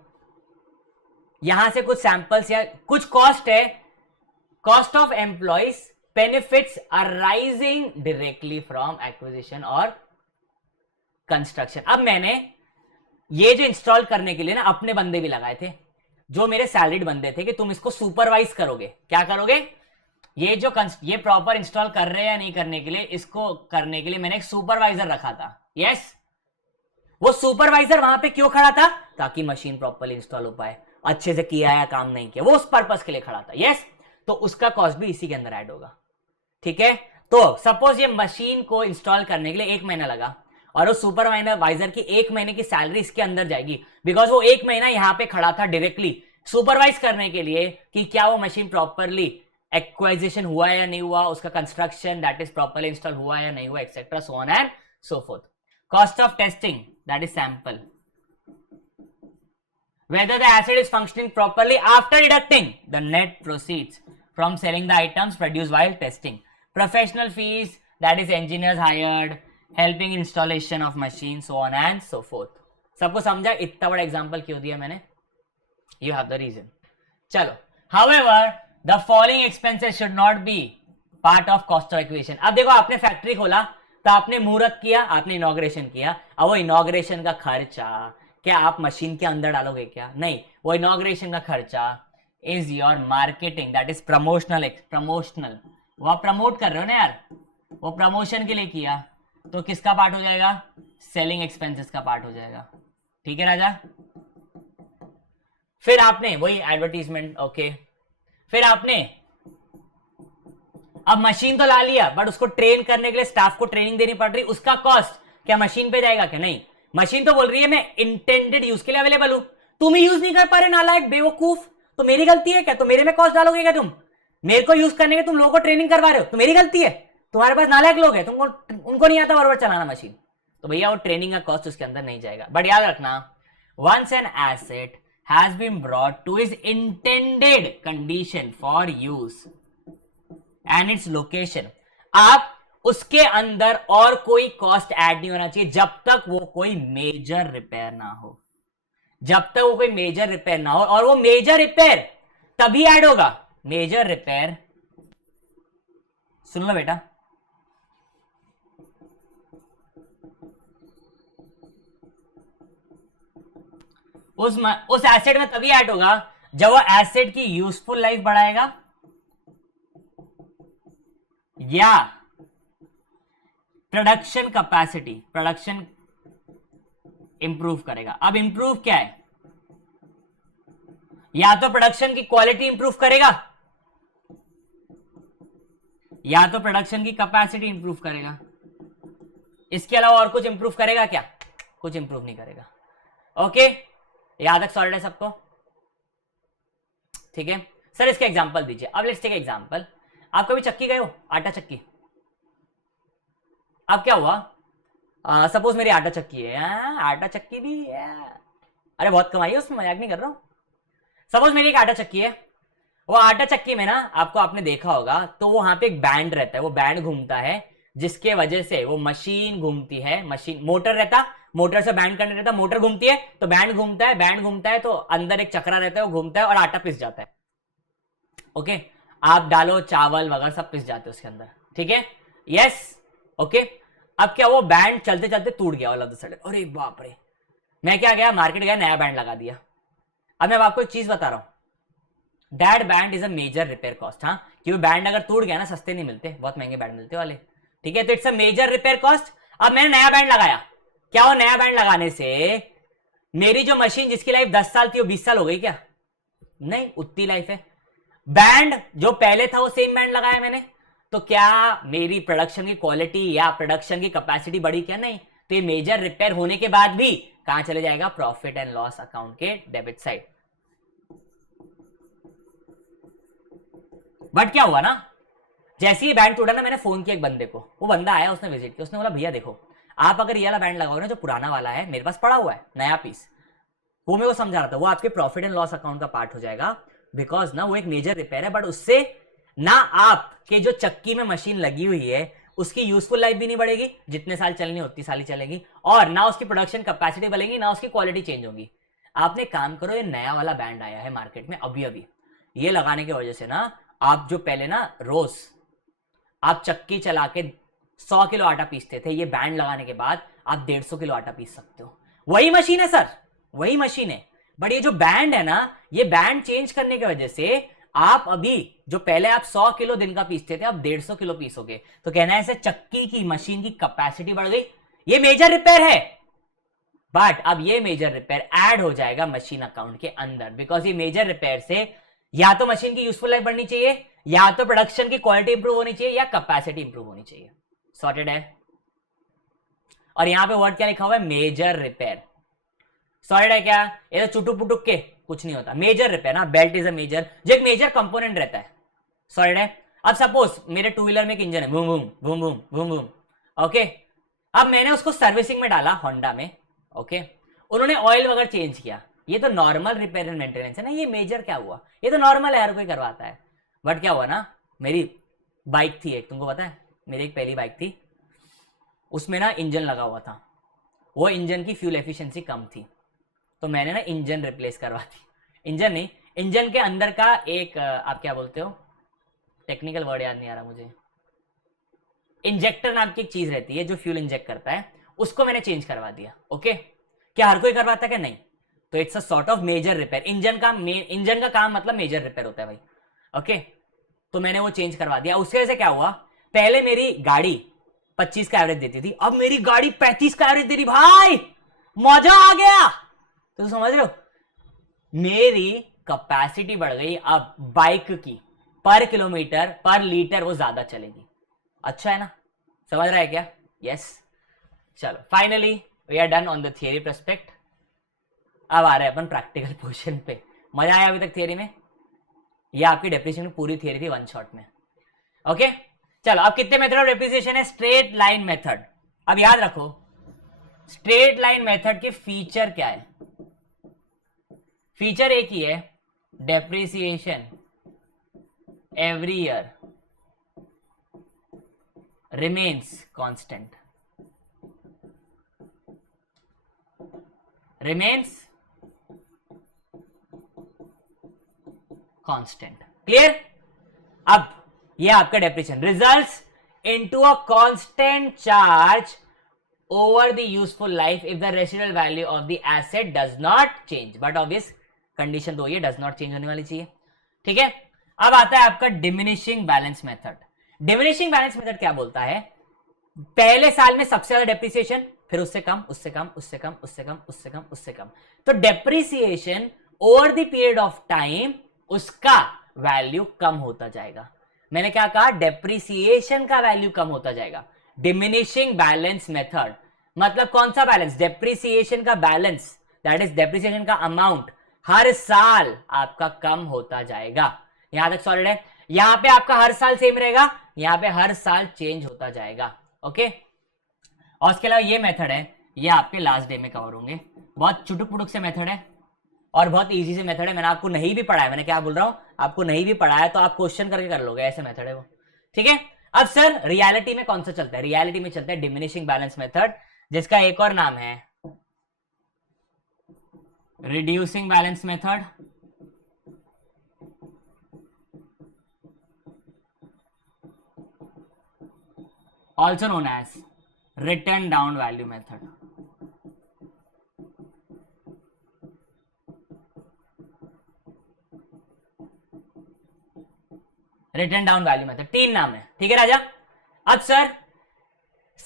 यहां से कुछ सैंपल्स या कुछ कॉस्ट है, cost of employees benefits arising directly from acquisition और कंस्ट्रक्शन। अब मैंने ये जो इंस्टॉल करने के लिए ना अपने बंदे भी लगाए थे, जो मेरे सैलरीड बंदे थे कि तुम इसको सुपरवाइज करोगे। क्या करोगे, ये जो ये प्रॉपर इंस्टॉल कर रहे हैं या नहीं करने के लिए, इसको करने के लिए मैंने एक सुपरवाइजर रखा था। यस, वो सुपरवाइजर वहां पे क्यों खड़ा था, ताकि मशीन प्रॉपर्ली इंस्टॉल हो पाए, अच्छे से किया या काम नहीं किया, वो उस पर्पस के लिए खड़ा था। यस, तो उसका कॉस्ट भी इसी के अंदर ऐड होगा, ठीक है। तो सपोज ये मशीन को इंस्टॉल करने के लिए 1 महीना लगा और उस सुपरवाइजर की 1 महीने की सैलरी इसके अंदर जाएगी, बिकॉज वो 1 महीना यहां पे खड़ा था डायरेक्टली सुपरवाइज करने के लिए कि क्या वो मशीन प्रॉपरली एक्वाइजिशन हुआ है या नहीं हुआ, उसका construction that is properly install हुआ है या नहीं हुआ, etcetera, so on and so fourth. Cost of testing that is sample, whether the asset is functioning properly after deducting the net proceeds from selling the items produced while testing. Professional fees, that is engineers hired, helping installation of machines, so on and so forth. सबको समझा इतना बड़ा example क्यों दिया मैंने, you have the reason. चलो, however the following expenses should not be part of cost of acquisition. अब देखो आपने फैक्ट्री खोला तो आपने मुहूर्त किया, आपने इनॉग्रेशन किया, अब वो इनॉग्रेशन का खर्चा क्या आप मशीन के अंदर डालोगे क्या, नहीं, वो इनॉग्रेशन का खर्चा is your marketing that is promotional, वो आप प्रमोट कर रहे हो ना यार, वो प्रमोशन के लिए किया तो किसका पार्ट हो जाएगा, सेलिंग एक्सपेंसेस का पार्ट हो जाएगा, ठीक है राजा। फिर आपने वही एडवर्टीजमेंट, ओके, फिर आपने अब मशीन तो ला लिया बट उसको ट्रेन करने के लिए स्टाफ को ट्रेनिंग देनी पड़ रही, उसका कॉस्ट क्या मशीन पे जाएगा क्या, नहीं, मशीन तो बोल रही है मैं इंटेंडेड यूज के लिए अवेलेबल हूं, तुम ही यूज नहीं कर पा रहे नालायक बेवकूफ, तो मेरी गलती है क्या, तो मेरे में कॉस्ट डालोगे क्या, तुम मेरे को यूज करने के तुम लोगों को ट्रेनिंग करवा रहे हो, तो मेरी गलती है, तुम्हारे पास नालायक लोग हैं, तुमको उनको नहीं आता बराबर चलाना मशीन, तो भैया वो ट्रेनिंग का कॉस्ट उसके अंदर नहीं जाएगा। बट याद रखना, once an asset has been brought to is intended condition for use and its location, आप उसके अंदर और कोई कॉस्ट ऐड नहीं होना चाहिए जब तक वो कोई मेजर रिपेयर ना हो, जब तक वो कोई मेजर रिपेयर ना हो, और वो मेजर रिपेयर तभी ऐड होगा मेजर रिपेयर। सुन लो बेटा, उस एसेट में तभी ऐड होगा जब वो एसेट की यूजफुल लाइफ बढ़ाएगा या प्रोडक्शन कैपेसिटी, प्रोडक्शन इंप्रूव करेगा। अब इंप्रूव क्या है, या तो प्रोडक्शन की क्वालिटी इंप्रूव करेगा या तो प्रोडक्शन की कैपेसिटी इंप्रूव करेगा। इसके अलावा और कुछ इंप्रूव करेगा क्या? कुछ इंप्रूव नहीं करेगा। ओके, याद तक सॉलिड है सबको? ठीक है सर, इसके एग्जांपल दीजिए। अब लेट्स टेक एग्जांपल। आप कभी चक्की गए हो, आटा चक्की? अब क्या हुआ, सपोज मेरी आटा चक्की है, आटा चक्की भी है, अरे बहुत कमाई है उसमें, मजाक नहीं कर रहा हूं। सपोज मेरी एक आटा चक्की है, वो आटा चक्की में ना आपको, आपने देखा होगा तो वहां पे एक बैंड रहता है, वो बैंड घूमता है जिसके वजह से वो मशीन घूमती है। मशीन मोटर रहता, मोटर से बैंड करने रहता, मोटर घूमती है तो बैंड घूमता है, बैंड घूमता है तो अंदर एक चक्रा रहता है, वो घूमता है और आटा पिस जाता है। ओके, आप डालो चावल वगैरह सब पिस जाते हैं उसके अंदर, ठीक है? Yes, okay. अब क्या, वो बैंड चलते चलते टूट गया ऑल ऑफ द सडन, अरे बाप रे। मैं क्या गया, मार्केट गया, नया बैंड लगा दिया। अब मैं आपको एक चीज बता रहा हूं, that band is a major repair cost. हाँ, क्योंकि बैंड अगर टूट गया ना, सस्ते नहीं मिलते, बहुत महंगे बैंड मिलते वाले, ठीक है? तो it's a major repair cost. अब मैंने नया बैंड लगाया, क्या वो नया बैंड लगाने से मेरी जो मशीन जिसकी लाइफ 10 साल थी वो 20 साल हो गई क्या? नहीं, उतनी लाइफ है। बैंड जो पहले था वो सेम बैंड लगाया मैंने, तो क्या मेरी प्रोडक्शन की क्वालिटी या प्रोडक्शन की कैपेसिटी बढ़ी क्या? नहीं। तो ये मेजर रिपेयर होने के बाद भी कहां चले जाएगा? प्रॉफिट एंड लॉस अकाउंट के डेबिट साइड। बट क्या हुआ ना, जैसे ही बैंड टूटा ना, मैंने फोन किया एक बंदे को, वो बंदा आया, उसने विजिट किया, उसने बोला भैया देखो, आप अगर ये वाला बैंड लगाओ ना, जो पुराना वाला है मेरे पास पड़ा हुआ है नया पीस, वो मेरे को समझा रहा था, वो आपके प्रॉफिट एंड लॉस अकाउंट का पार्ट हो जाएगा, बिकॉज ना वो एक मेजर रिपेयर है, बट उससे ना आपके जो चक्की में मशीन लगी हुई है उसकी यूजफुल लाइफ भी नहीं बढ़ेगी, जितने साल चलनी उतनी साल ही चलेगी, और ना उसकी प्रोडक्शन कैपेसिटी बढ़ेगी, ना उसकी क्वालिटी चेंज होगी। आपने काम करो, ये नया वाला बैंड आया है मार्केट में अभी अभी, ये लगाने की वजह से ना, आप जो पहले ना रोज आप चक्की चला के 100 किलो आटा पीसते थे, ये बैंड लगाने के बाद आप 150 किलो आटा पीस सकते हो। वही मशीन है सर, वही मशीन है, बट ये जो बैंड है ना, ये बैंड चेंज करने की वजह से आप अभी जो पहले आप 100 किलो दिन का पीसते थे, आप 150 किलो पीसोगे। तो कहना है ऐसे चक्की की मशीन की कैपेसिटी बढ़ गई, ये मेजर रिपेयर है। बट अब ये मेजर रिपेयर ऐड हो जाएगा मशीन अकाउंट के अंदर, बिकॉज ये मेजर रिपेयर से या तो मशीन की यूजफुल लाइफ बढ़नी चाहिए, या तो प्रोडक्शन की क्वालिटी इंप्रूव होनी चाहिए, या कैपेसिटी इंप्रूव होनी चाहिए। सॉर्टेड है? और यहां पे वर्ड क्या लिखा हुआ है? Major repair. सॉलिड है क्या? ये तो चुटुक पुटुक के कुछ नहीं होता। मेजर रिपेयर ना, बेल्ट इज अ मेजर, जो एक मेजर कंपोनेंट रहता है। सॉलिड है? अब सपोज मेरे टू व्हीलर में एक इंजन है, boom boom boom boom boom boom, okay. अब मैंने उसको सर्विसिंग में डाला होंडा में, ओके। उन्होंने ऑयल वगैरह चेंज किया, ये तो नॉर्मल रिपेयर एंड मेंटेनेंस है ना, ये मेजर क्या हुआ? ये तो नॉर्मल है, हर कोई करवाता है। बट क्या हुआ ना, मेरी बाइक थी एक, तुमको पता है, मेरी एक पहली बाइक थी, उसमें ना इंजन लगा हुआ था, वो इंजन की फ्यूल एफिशिएंसी कम थी, तो मैंने ना इंजन रिप्लेस करवा दी। इंजन नहीं, इंजन के अंदर का एक आप क्या बोलते हो, टेक्निकल वर्ड याद नहीं आ रहा मुझे, इंजेक्टर नाम की एक चीज रहती है जो फ्यूल इंजेक्ट करता है, उसको मैंने चेंज करवा दिया। ओके, क्या हर कोई करवाता है क्या? नहीं। तो it's a sort of major repair. Engine का काम मतलब मेजर रिपेयर होता है भाई। ओके, तो मैंने वो चेंज करवा दिया। उसके वजह से क्या हुआ, पहले मेरी गाड़ी 25 का एवरेज देती थी, अब मेरी गाड़ी 35 का एवरेज दे रही भाई, मजा आ गया। तो समझ रहे हो, मेरी कैपेसिटी बढ़ गई, अब बाइक की पर किलोमीटर पर लीटर वो ज्यादा चलेगी। अच्छा है ना, समझ रहा है क्या? यस। चलो finally we are done on the theory perspective. अब आ रहे हैं अपन प्रैक्टिकल पोर्शन पे। मजा आया अभी तक थियरी में? ये आपकी डेप्रिसिएशन की पूरी थियरी थी वन शॉट में। ओके चलो, अब कितने मेथड ऑफ डेप्रिसिएशन है? Straight line method. अब याद रखो, स्ट्रेट लाइन मेथड के फीचर क्या है? फीचर एक ही है, depreciation every year remains constant, remains constant. Clear? अब ये आपका depreciation results into a constant charge over the useful life if the residual value of the asset does not change, but obvious condition तो ये does not change होने वाली चाहिए। ठीक है, अब आता है आपका diminishing balance method. Diminishing balance method क्या बोलता है? पहले साल में सबसे ज्यादा डेप्रिसिएशन, फिर उससे कम, उससे कम, उससे कम, उससे कम, उससे कम, उससे कम। तो depreciation over the period of time उसका वैल्यू कम होता जाएगा। मैंने क्या कहा? डेप्रिसिएशन का वैल्यू कम होता जाएगा। डिमिनिशिंग बैलेंस मेथड मतलब कौन सा बैलेंस? डेप्रिसिएशन का बैलेंस, दैट इज डेप्रिसिएशन का अमाउंट हर साल आपका कम होता जाएगा। यहां तक सॉलिड है? यहां पे आपका हर साल सेम रहेगा, यहां पे हर साल चेंज होता जाएगा। ओके, और इसके अलावा ये मेथड है, ये आपके लास्ट डे में कवर होंगे। बहुत चुटुक पुटुक से मेथड है और बहुत इजी से मेथड है। मैंने आपको नहीं भी पढ़ाया, मैंने क्या बोल रहा हूं, आपको नहीं भी पढ़ाया तो आप क्वेश्चन करके कर लोगे, ऐसे मेथड है वो। ठीक है, अब सर रियलिटी में कौन सा चलता है? रियलिटी में चलता है डिमिनिशिंग बैलेंस मेथड, जिसका एक और नाम है reducing balance method, also known as written down value method. Written down value method, तीन नाम है। ठीक है राजा? अब सर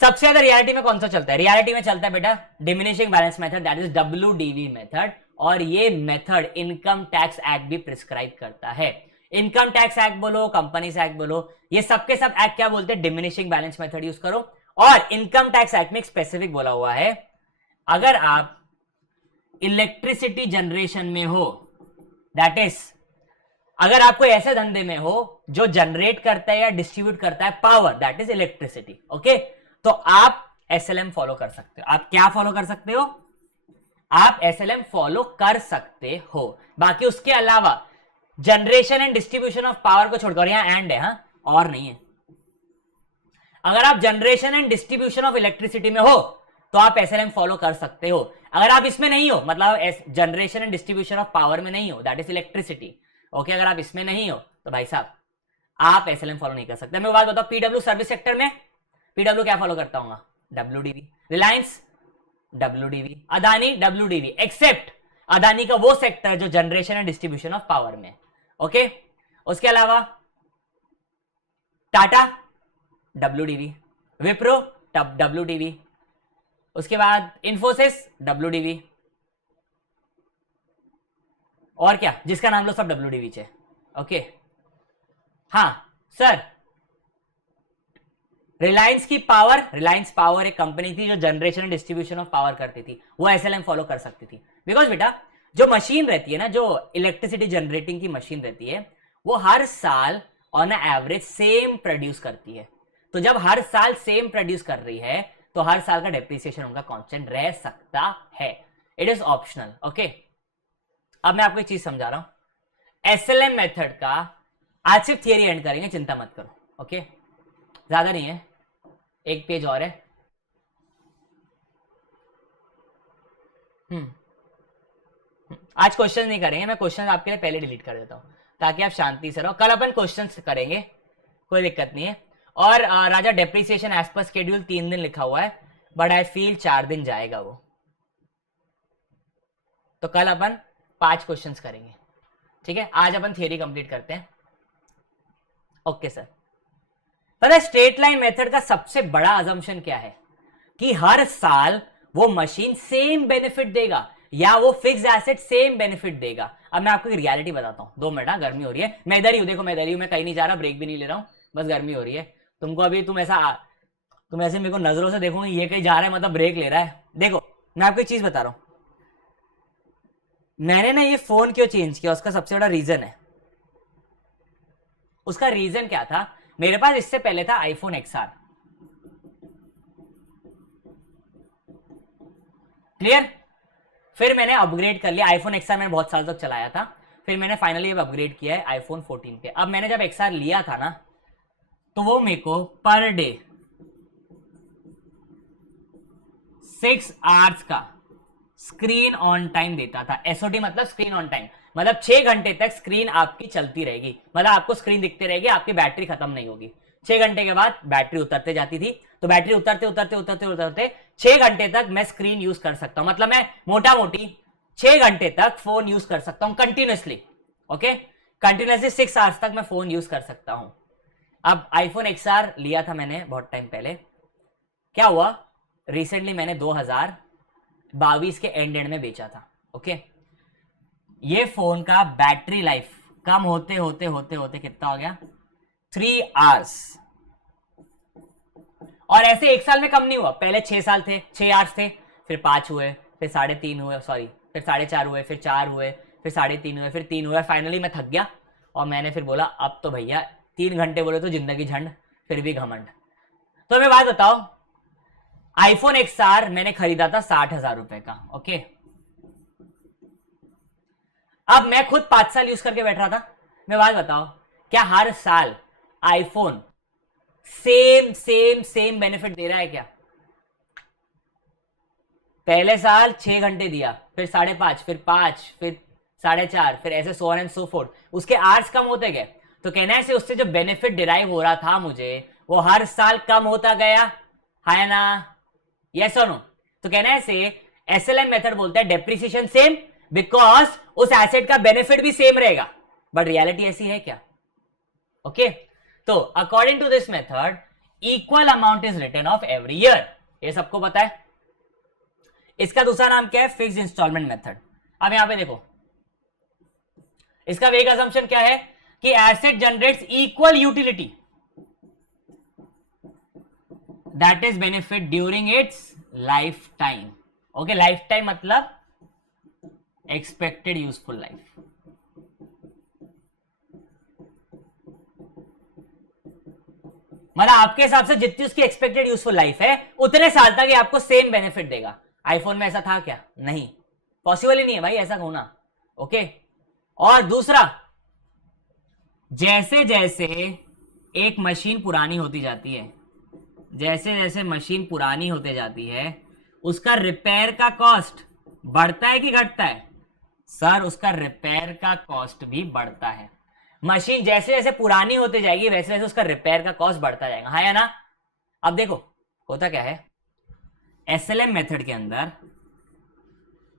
सबसे ज्यादा रियलिटी में कौन सा चलता है? रियलिटी में चलता है बेटा diminishing balance method, that is WDV method. और ये मेथड इनकम टैक्स एक्ट भी प्रिस्क्राइब करता है। इनकम टैक्स एक्ट बोलो, कंपनीज एक्ट बोलो, ये सबके सब एक्ट क्या बोलते हैं? डिमिनिशिंग बैलेंस मेथड यूज करो। और इनकम टैक्स एक्ट में एक स्पेसिफिक बोला हुआ है, अगर आप इलेक्ट्रिसिटी जनरेशन में हो, दैट इज अगर आपको ऐसे धंधे में हो जो जनरेट करता है या डिस्ट्रीब्यूट करता है power, that is electricity, okay, तो आप SLM फॉलो कर सकते हो। आप क्या फॉलो कर सकते हो? आप SLM फॉलो कर सकते हो। बाकी उसके अलावा generation and distribution of power को छोड़कर, यहां एंड है, हाँ, और नहीं है। अगर आप generation and distribution of electricity में हो तो आप SLM फॉलो कर सकते हो। अगर आप इसमें नहीं हो, मतलब generation and distribution of power में नहीं हो, दैट इज इलेक्ट्रिसिटी, ओके, अगर आप इसमें नहीं हो तो भाई साहब आप SLM फॉलो नहीं कर सकते। मैं बात बताऊं, PW सर्विस सेक्टर में PW क्या फॉलो करता हूँ? WDV। Reliance WDV, Adani WDV, except Adani का वो सेक्टर जो generation and distribution of power में, ओके। उसके अलावा टाटा WDV, विप्रो WDV, उसके बाद इंफोसिस WDV, और क्या जिसका नाम लो सब WDV चे, ओके। हाँ सर, रिलायंस की पावर, रिलायंस पावर एक कंपनी थी जो generation and distribution of power करती थी, वो SLM फॉलो कर सकती थी। बिकॉज बेटा जो मशीन रहती है ना, जो इलेक्ट्रिसिटी जनरेटिंग की मशीन रहती है, वो हर साल ऑन एवरेज सेम प्रोड्यूस करती है। तो जब हर साल सेम प्रोड्यूस कर रही है तो हर साल का डेप्रिसिएशन उनका कांस्टेंट रह सकता है। It is optional, okay. अब मैं आपको एक चीज समझा रहा हूं, SLM मेथड का आज सिर्फ थियरी एंड करेंगे, चिंता मत करो, ओके। ज्यादा नहीं है, एक पेज और है। आज क्वेश्चन नहीं करेंगे, मैं क्वेश्चन आपके लिए पहले डिलीट कर देता हूं ताकि आप शांति से रहो। कल अपन क्वेश्चन करेंगे, कोई दिक्कत नहीं है। और राजा डेप्रिसिएशन एज पर शेड्यूल 3 दिन लिखा हुआ है, बट आई फील 4 दिन जाएगा वो, तो कल अपन 5 क्वेश्चंस करेंगे, ठीक है। आज अपन थियरी कंप्लीट करते हैं, ओके सर। पता है स्ट्रेट लाइन मेथड का सबसे बड़ा अजम्पशन क्या है? कि हर साल वो मशीन सेम बेनिफिट देगा या वो फिक्स एसेट सेम बेनिफिट देगा। अब मैं आपको एक रियलिटी बताता हूं, 2 मिनट, गर्मी हो रही है, मैं इधर ही हूं, देखो मैं इधर ही हूं, मैं कहीं नहीं जा रहा, ब्रेक भी नहीं ले रहा हूं, बस गर्मी हो रही है। तुमको अभी तुम ऐसे मेरे को नजरों से देखोगे, ये कहीं जा रहा है मतलब ब्रेक ले रहा है। देखो मैं आपको एक चीज बता रहा हूं, मैंने ना ये फोन क्यों चेंज किया, उसका सबसे बड़ा रीजन है। उसका रीजन क्या था? मेरे पास इससे पहले था iPhone XR, क्लियर। फिर मैंने अपग्रेड कर लिया, iPhone XR मैंने बहुत साल तक चलाया था, फिर मैंने फाइनली अब अपग्रेड किया है iPhone 14 पे। अब मैंने जब XR लिया था ना, तो वो मेरे को पर डे 6 आवर्स का स्क्रीन ऑन टाइम देता था। एसओटी मतलब स्क्रीन ऑन टाइम, मतलब 6 घंटे तक स्क्रीन आपकी चलती रहेगी, मतलब आपको स्क्रीन दिखते रहेगी, आपकी बैटरी खत्म नहीं होगी। 6 घंटे के बाद बैटरी उतरते जाती थी, तो बैटरी उतरते उतरते उतरते उतरते 6 घंटे तक मैं स्क्रीन यूज कर सकता हूं, मतलब मैं मोटा मोटी 6 घंटे तक फोन यूज कर सकता हूं कंटिन्यूसली। ओके, कंटिन्यूसली 6 आवर्स तक मैं फोन यूज कर सकता हूं। अब आईफोन XR लिया था मैंने बहुत टाइम पहले, क्या हुआ, रिसेंटली मैंने 2022 के एंड में बेचा था। ओके, ये फोन का बैटरी लाइफ कम होते होते होते होते कितना हो गया, 3 आवर्स। और ऐसे 1 साल में कम नहीं हुआ, पहले 6 साल थे, 6 आवर्स थे, फिर 5 हुए, फिर 3.5 हुए, सॉरी फिर 4.5 हुए, फिर 4 हुए, फिर 3.5 हुए, फिर 3 हुए, फाइनली मैं थक गया और मैंने फिर बोला अब तो भैया 3 घंटे बोले तो जिंदगी झंड, फिर भी घमंड। तो हमें बात बताओ, आईफोन XR मैंने खरीदा था 60,000 रुपए का। ओके, अब मैं खुद 5 साल यूज करके बैठ रहा था। मैं बात बताओ, क्या हर साल iPhone same same same benefit दे रहा है क्या? पहले साल 6 घंटे दिया, फिर 5.5, फिर 5, फिर 4.5, फिर ऐसे so on and so fourth, उसके आवर्स कम होते गए। तो कहना है उससे जो बेनिफिट डिराइव हो रहा था मुझे, वो हर साल कम होता गया, है ना? यस और नो? तो कहना है से SLM मेथड बोलता है डेप्रिसिएशन सेम, बिकॉज उस एसेट का बेनिफिट भी सेम रहेगा। बट रियलिटी ऐसी है क्या? ओके, तो according to this method equal amount is written off every year, ये सबको पता है। इसका दूसरा नाम क्या है? Fixed instalment method. अब यहां पे देखो, इसका वेग असम्पशन क्या है कि asset generates equal utility that is benefit during its life time. Okay, life time मतलब एक्सपेक्टेड यूजफुल लाइफ। मतलब आपके हिसाब से जितनी उसकी एक्सपेक्टेड यूजफुल लाइफ है उतने साल तक ये आपको सेम बेनिफिट देगा। आईफोन में ऐसा था क्या? नहीं, पॉसिबल ही नहीं है भाई ऐसा होना। ओके, और दूसरा, जैसे जैसे एक मशीन पुरानी होती जाती है, जैसे जैसे मशीन पुरानी होते जाती है, उसका रिपेयर का कॉस्ट बढ़ता है कि घटता है? सर, उसका रिपेयर का कॉस्ट भी बढ़ता है। मशीन जैसे जैसे पुरानी होती जाएगी वैसे वैसे उसका रिपेयर का कॉस्ट बढ़ता जाएगा, हाँ या ना? अब देखो होता क्या है, SLM मेथड के अंदर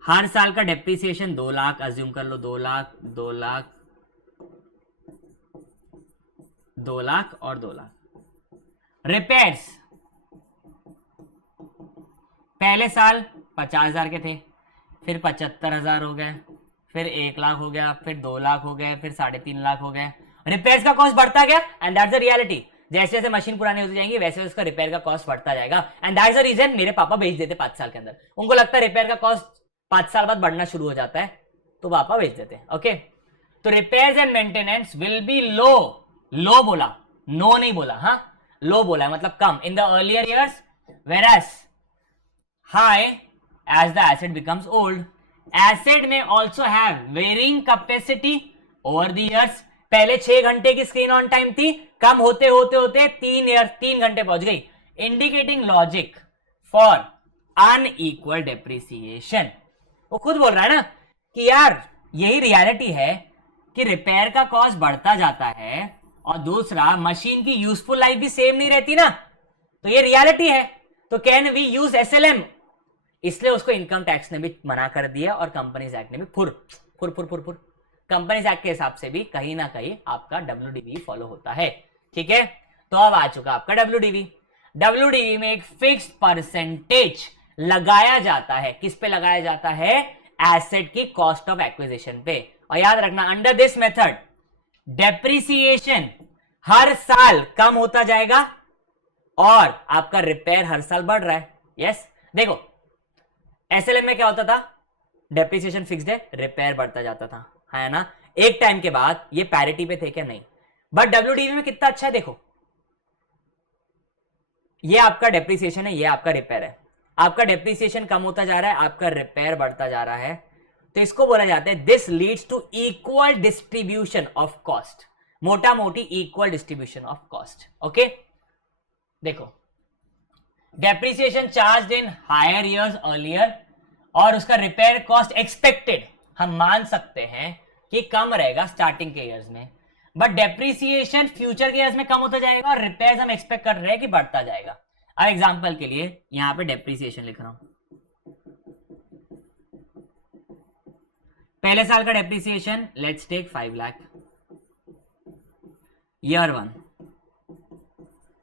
हर साल का डेप्रिसिएशन 2 लाख अज्यूम कर लो, 2 लाख, 2 लाख, 2 लाख और 2 लाख। रिपेयर्स पहले साल 50,000 के थे, फिर 75,000 हो गए, फिर 1 लाख हो गया, फिर 2 लाख हो गए, फिर 3.5 लाख हो गए। रिपेयर्स का कॉस्ट बढ़ता गया एंड दैट्स द रियलिटी। जैसे जैसे मशीन पुरानी होती जाएंगी वैसे वैसे उसका रिपेयर का कॉस्ट बढ़ता जाएगा एंड दैट्स द रीजन मेरे पापा बेच देते 5 साल के अंदर। उनको लगता है रिपेयर का कॉस्ट 5 साल बाद बढ़ना शुरू हो जाता है तो पापा बेच देते हैं। ओके, तो repairs and maintenance will be low, low बोला, नो नहीं बोला, हाँ लो बोला है मतलब कम in the earlier years, whereas high as the asset becomes old. Asset may also have varying capacity over the years. पहले 6 घंटे की स्क्रीन ऑन टाइम थी, कम होते होते होते 3 घंटे पहुंच गई, indicating logic for unequal depreciation. वो खुद बोल रहा है ना कि यार यही रियलिटी है कि रिपेयर का कॉस्ट बढ़ता जाता है और दूसरा मशीन की यूजफुल लाइफ भी सेम नहीं रहती ना, तो ये रियलिटी है। तो कैन वी यूज SLM? इसलिए उसको इनकम टैक्स ने भी मना कर दिया और कंपनीज एक्ट ने भी फुर कंपनीज एक्ट के हिसाब से भी कहीं ना कहीं आपका WDV फॉलो होता है। ठीक है, तो अब आ चुका आपका WDV में एक फिक्स्ड परसेंटेज लगाया जाता है। किस पे लगाया जाता है? एसेट की कॉस्ट ऑफ एक्विजिशन पे। और याद रखना, अंडर दिस मेथड डेप्रिसिएशन हर साल कम होता जाएगा और आपका रिपेयर हर साल बढ़ रहा है। यस, देखो SLM में क्या होता था, डेप्रिसिएशन फिक्स्ड है, रिपेयर बढ़ता जाता था, है ना? एक टाइम के बाद ये पैरिटी पे थे क्या? नहीं। बट WDV में कितना अच्छा है, देखो ये आपका डेप्रिसिएशन है, ये आपका रिपेयर है। आपका डेप्रिसिएशन कम होता जा रहा है, आपका रिपेयर बढ़ता जा रहा है, तो इसको बोला जाता है this leads to equal distribution of cost, मोटा मोटी equal distribution of cost. Okay, देखो depreciation charge in higher years earlier और उसका रिपेयर कॉस्ट एक्सपेक्टेड हम मान सकते हैं कि कम रहेगा स्टार्टिंग के ईयर्स में, बट डेप्रिसिएशन फ्यूचर के ईयर्स में कम होता जाएगा और रिपेयर्स हम एक्सपेक्ट कर रहे हैं कि बढ़ता जाएगा। अब एग्जांपल के लिए यहां पे डेप्रिसिएशन लिख रहा हूं। पहले साल का depreciation let's take 5 lakh, year 1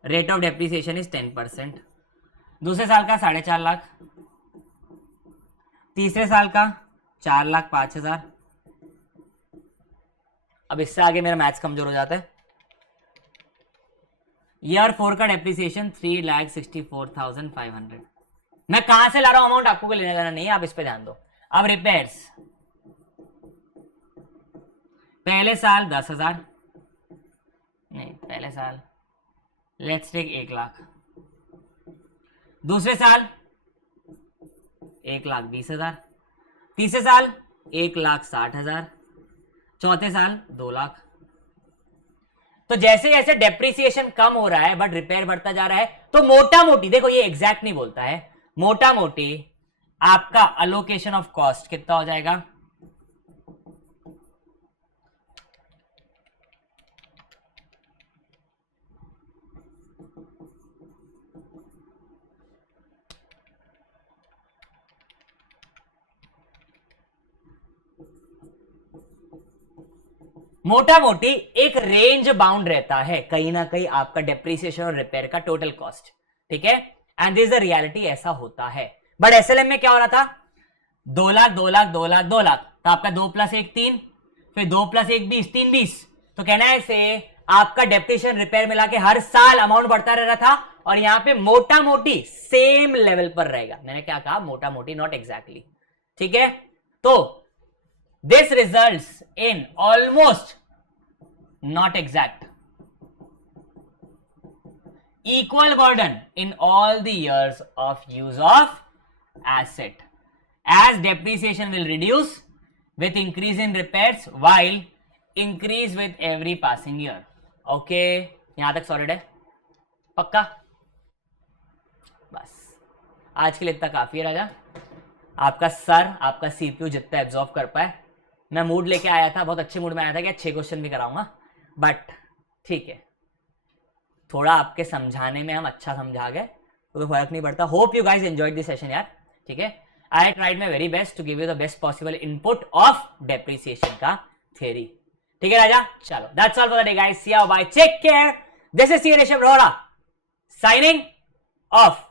rate of depreciation is 10%। दूसरे साल का 4.5 लाख, तीसरे साल का 4,05,000। अब इससे आगे मेरा मैथ्स कमजोर हो जाता है। ईयर 4 का डेप्रिसिएशन 3,64,500। मैं कहां से ला रहा हूं अमाउंट, आपको कोई लेना देना नहीं है, आप इस पे ध्यान दो। अब रिपेयर्स, पहले साल 10,000, नहीं पहले साल लेट्स टेक 1 लाख, दूसरे साल 1,20,000, तीसरे साल 1,60,000, चौथे साल 2 लाख। तो जैसे जैसे डेप्रिसिएशन कम हो रहा है बट रिपेयर बढ़ता जा रहा है, तो मोटा मोटी देखो, ये एग्जैक्ट नहीं बोलता है, मोटा मोटी आपका अलोकेशन ऑफ कॉस्ट कितना हो जाएगा, मोटा मोटी एक रेंज बाउंड रहता है कहीं ना कहीं आपका डेप्रिसिएशन और रिपेयर का टोटल कॉस्ट, ठीक है। And this is the reality, ऐसा होता है। बट एसएलएम में क्या हो रहा था, 2 लाख 2 लाख 2 लाख 2 लाख, तो आपका 2 + 1 3, फिर 2 + 1 20, 3 20। तो कहना है से आपका डेप्रिसिएशन रिपेयर मिला के हर साल अमाउंट बढ़ता रह रहा था, और यहां पे मोटा मोटी सेम लेवल पर रहेगा। मैंने क्या कहा, मोटा मोटी, नॉट एग्जैक्टली, ठीक है। तो this results in almost, not exact, equal burden in all the years of use of asset, as depreciation will reduce with increase in repairs while increase with every passing year. Okay, यहां तक solid है, पक्का। बस आज के लिए इतना काफी है राजा। आपका सर, आपका सीपीयू जितना एब्जॉर्व कर पाए। मैं मूड लेके आया था, बहुत अच्छे मूड में आया था कि 6 क्वेश्चन भी कराऊंगा, बट ठीक है, थोड़ा आपके समझाने में हम अच्छा समझा गए तो कोई फर्क नहीं पड़ता। Hope you guys enjoyed this session यार, ठीक है। I tried my very best to give you the best possible input of depreciation का थ्योरी, ठीक है राजा। चलो, that's all for the day guys, see you, bye, take care, this is C Rishabh Rohra signing of.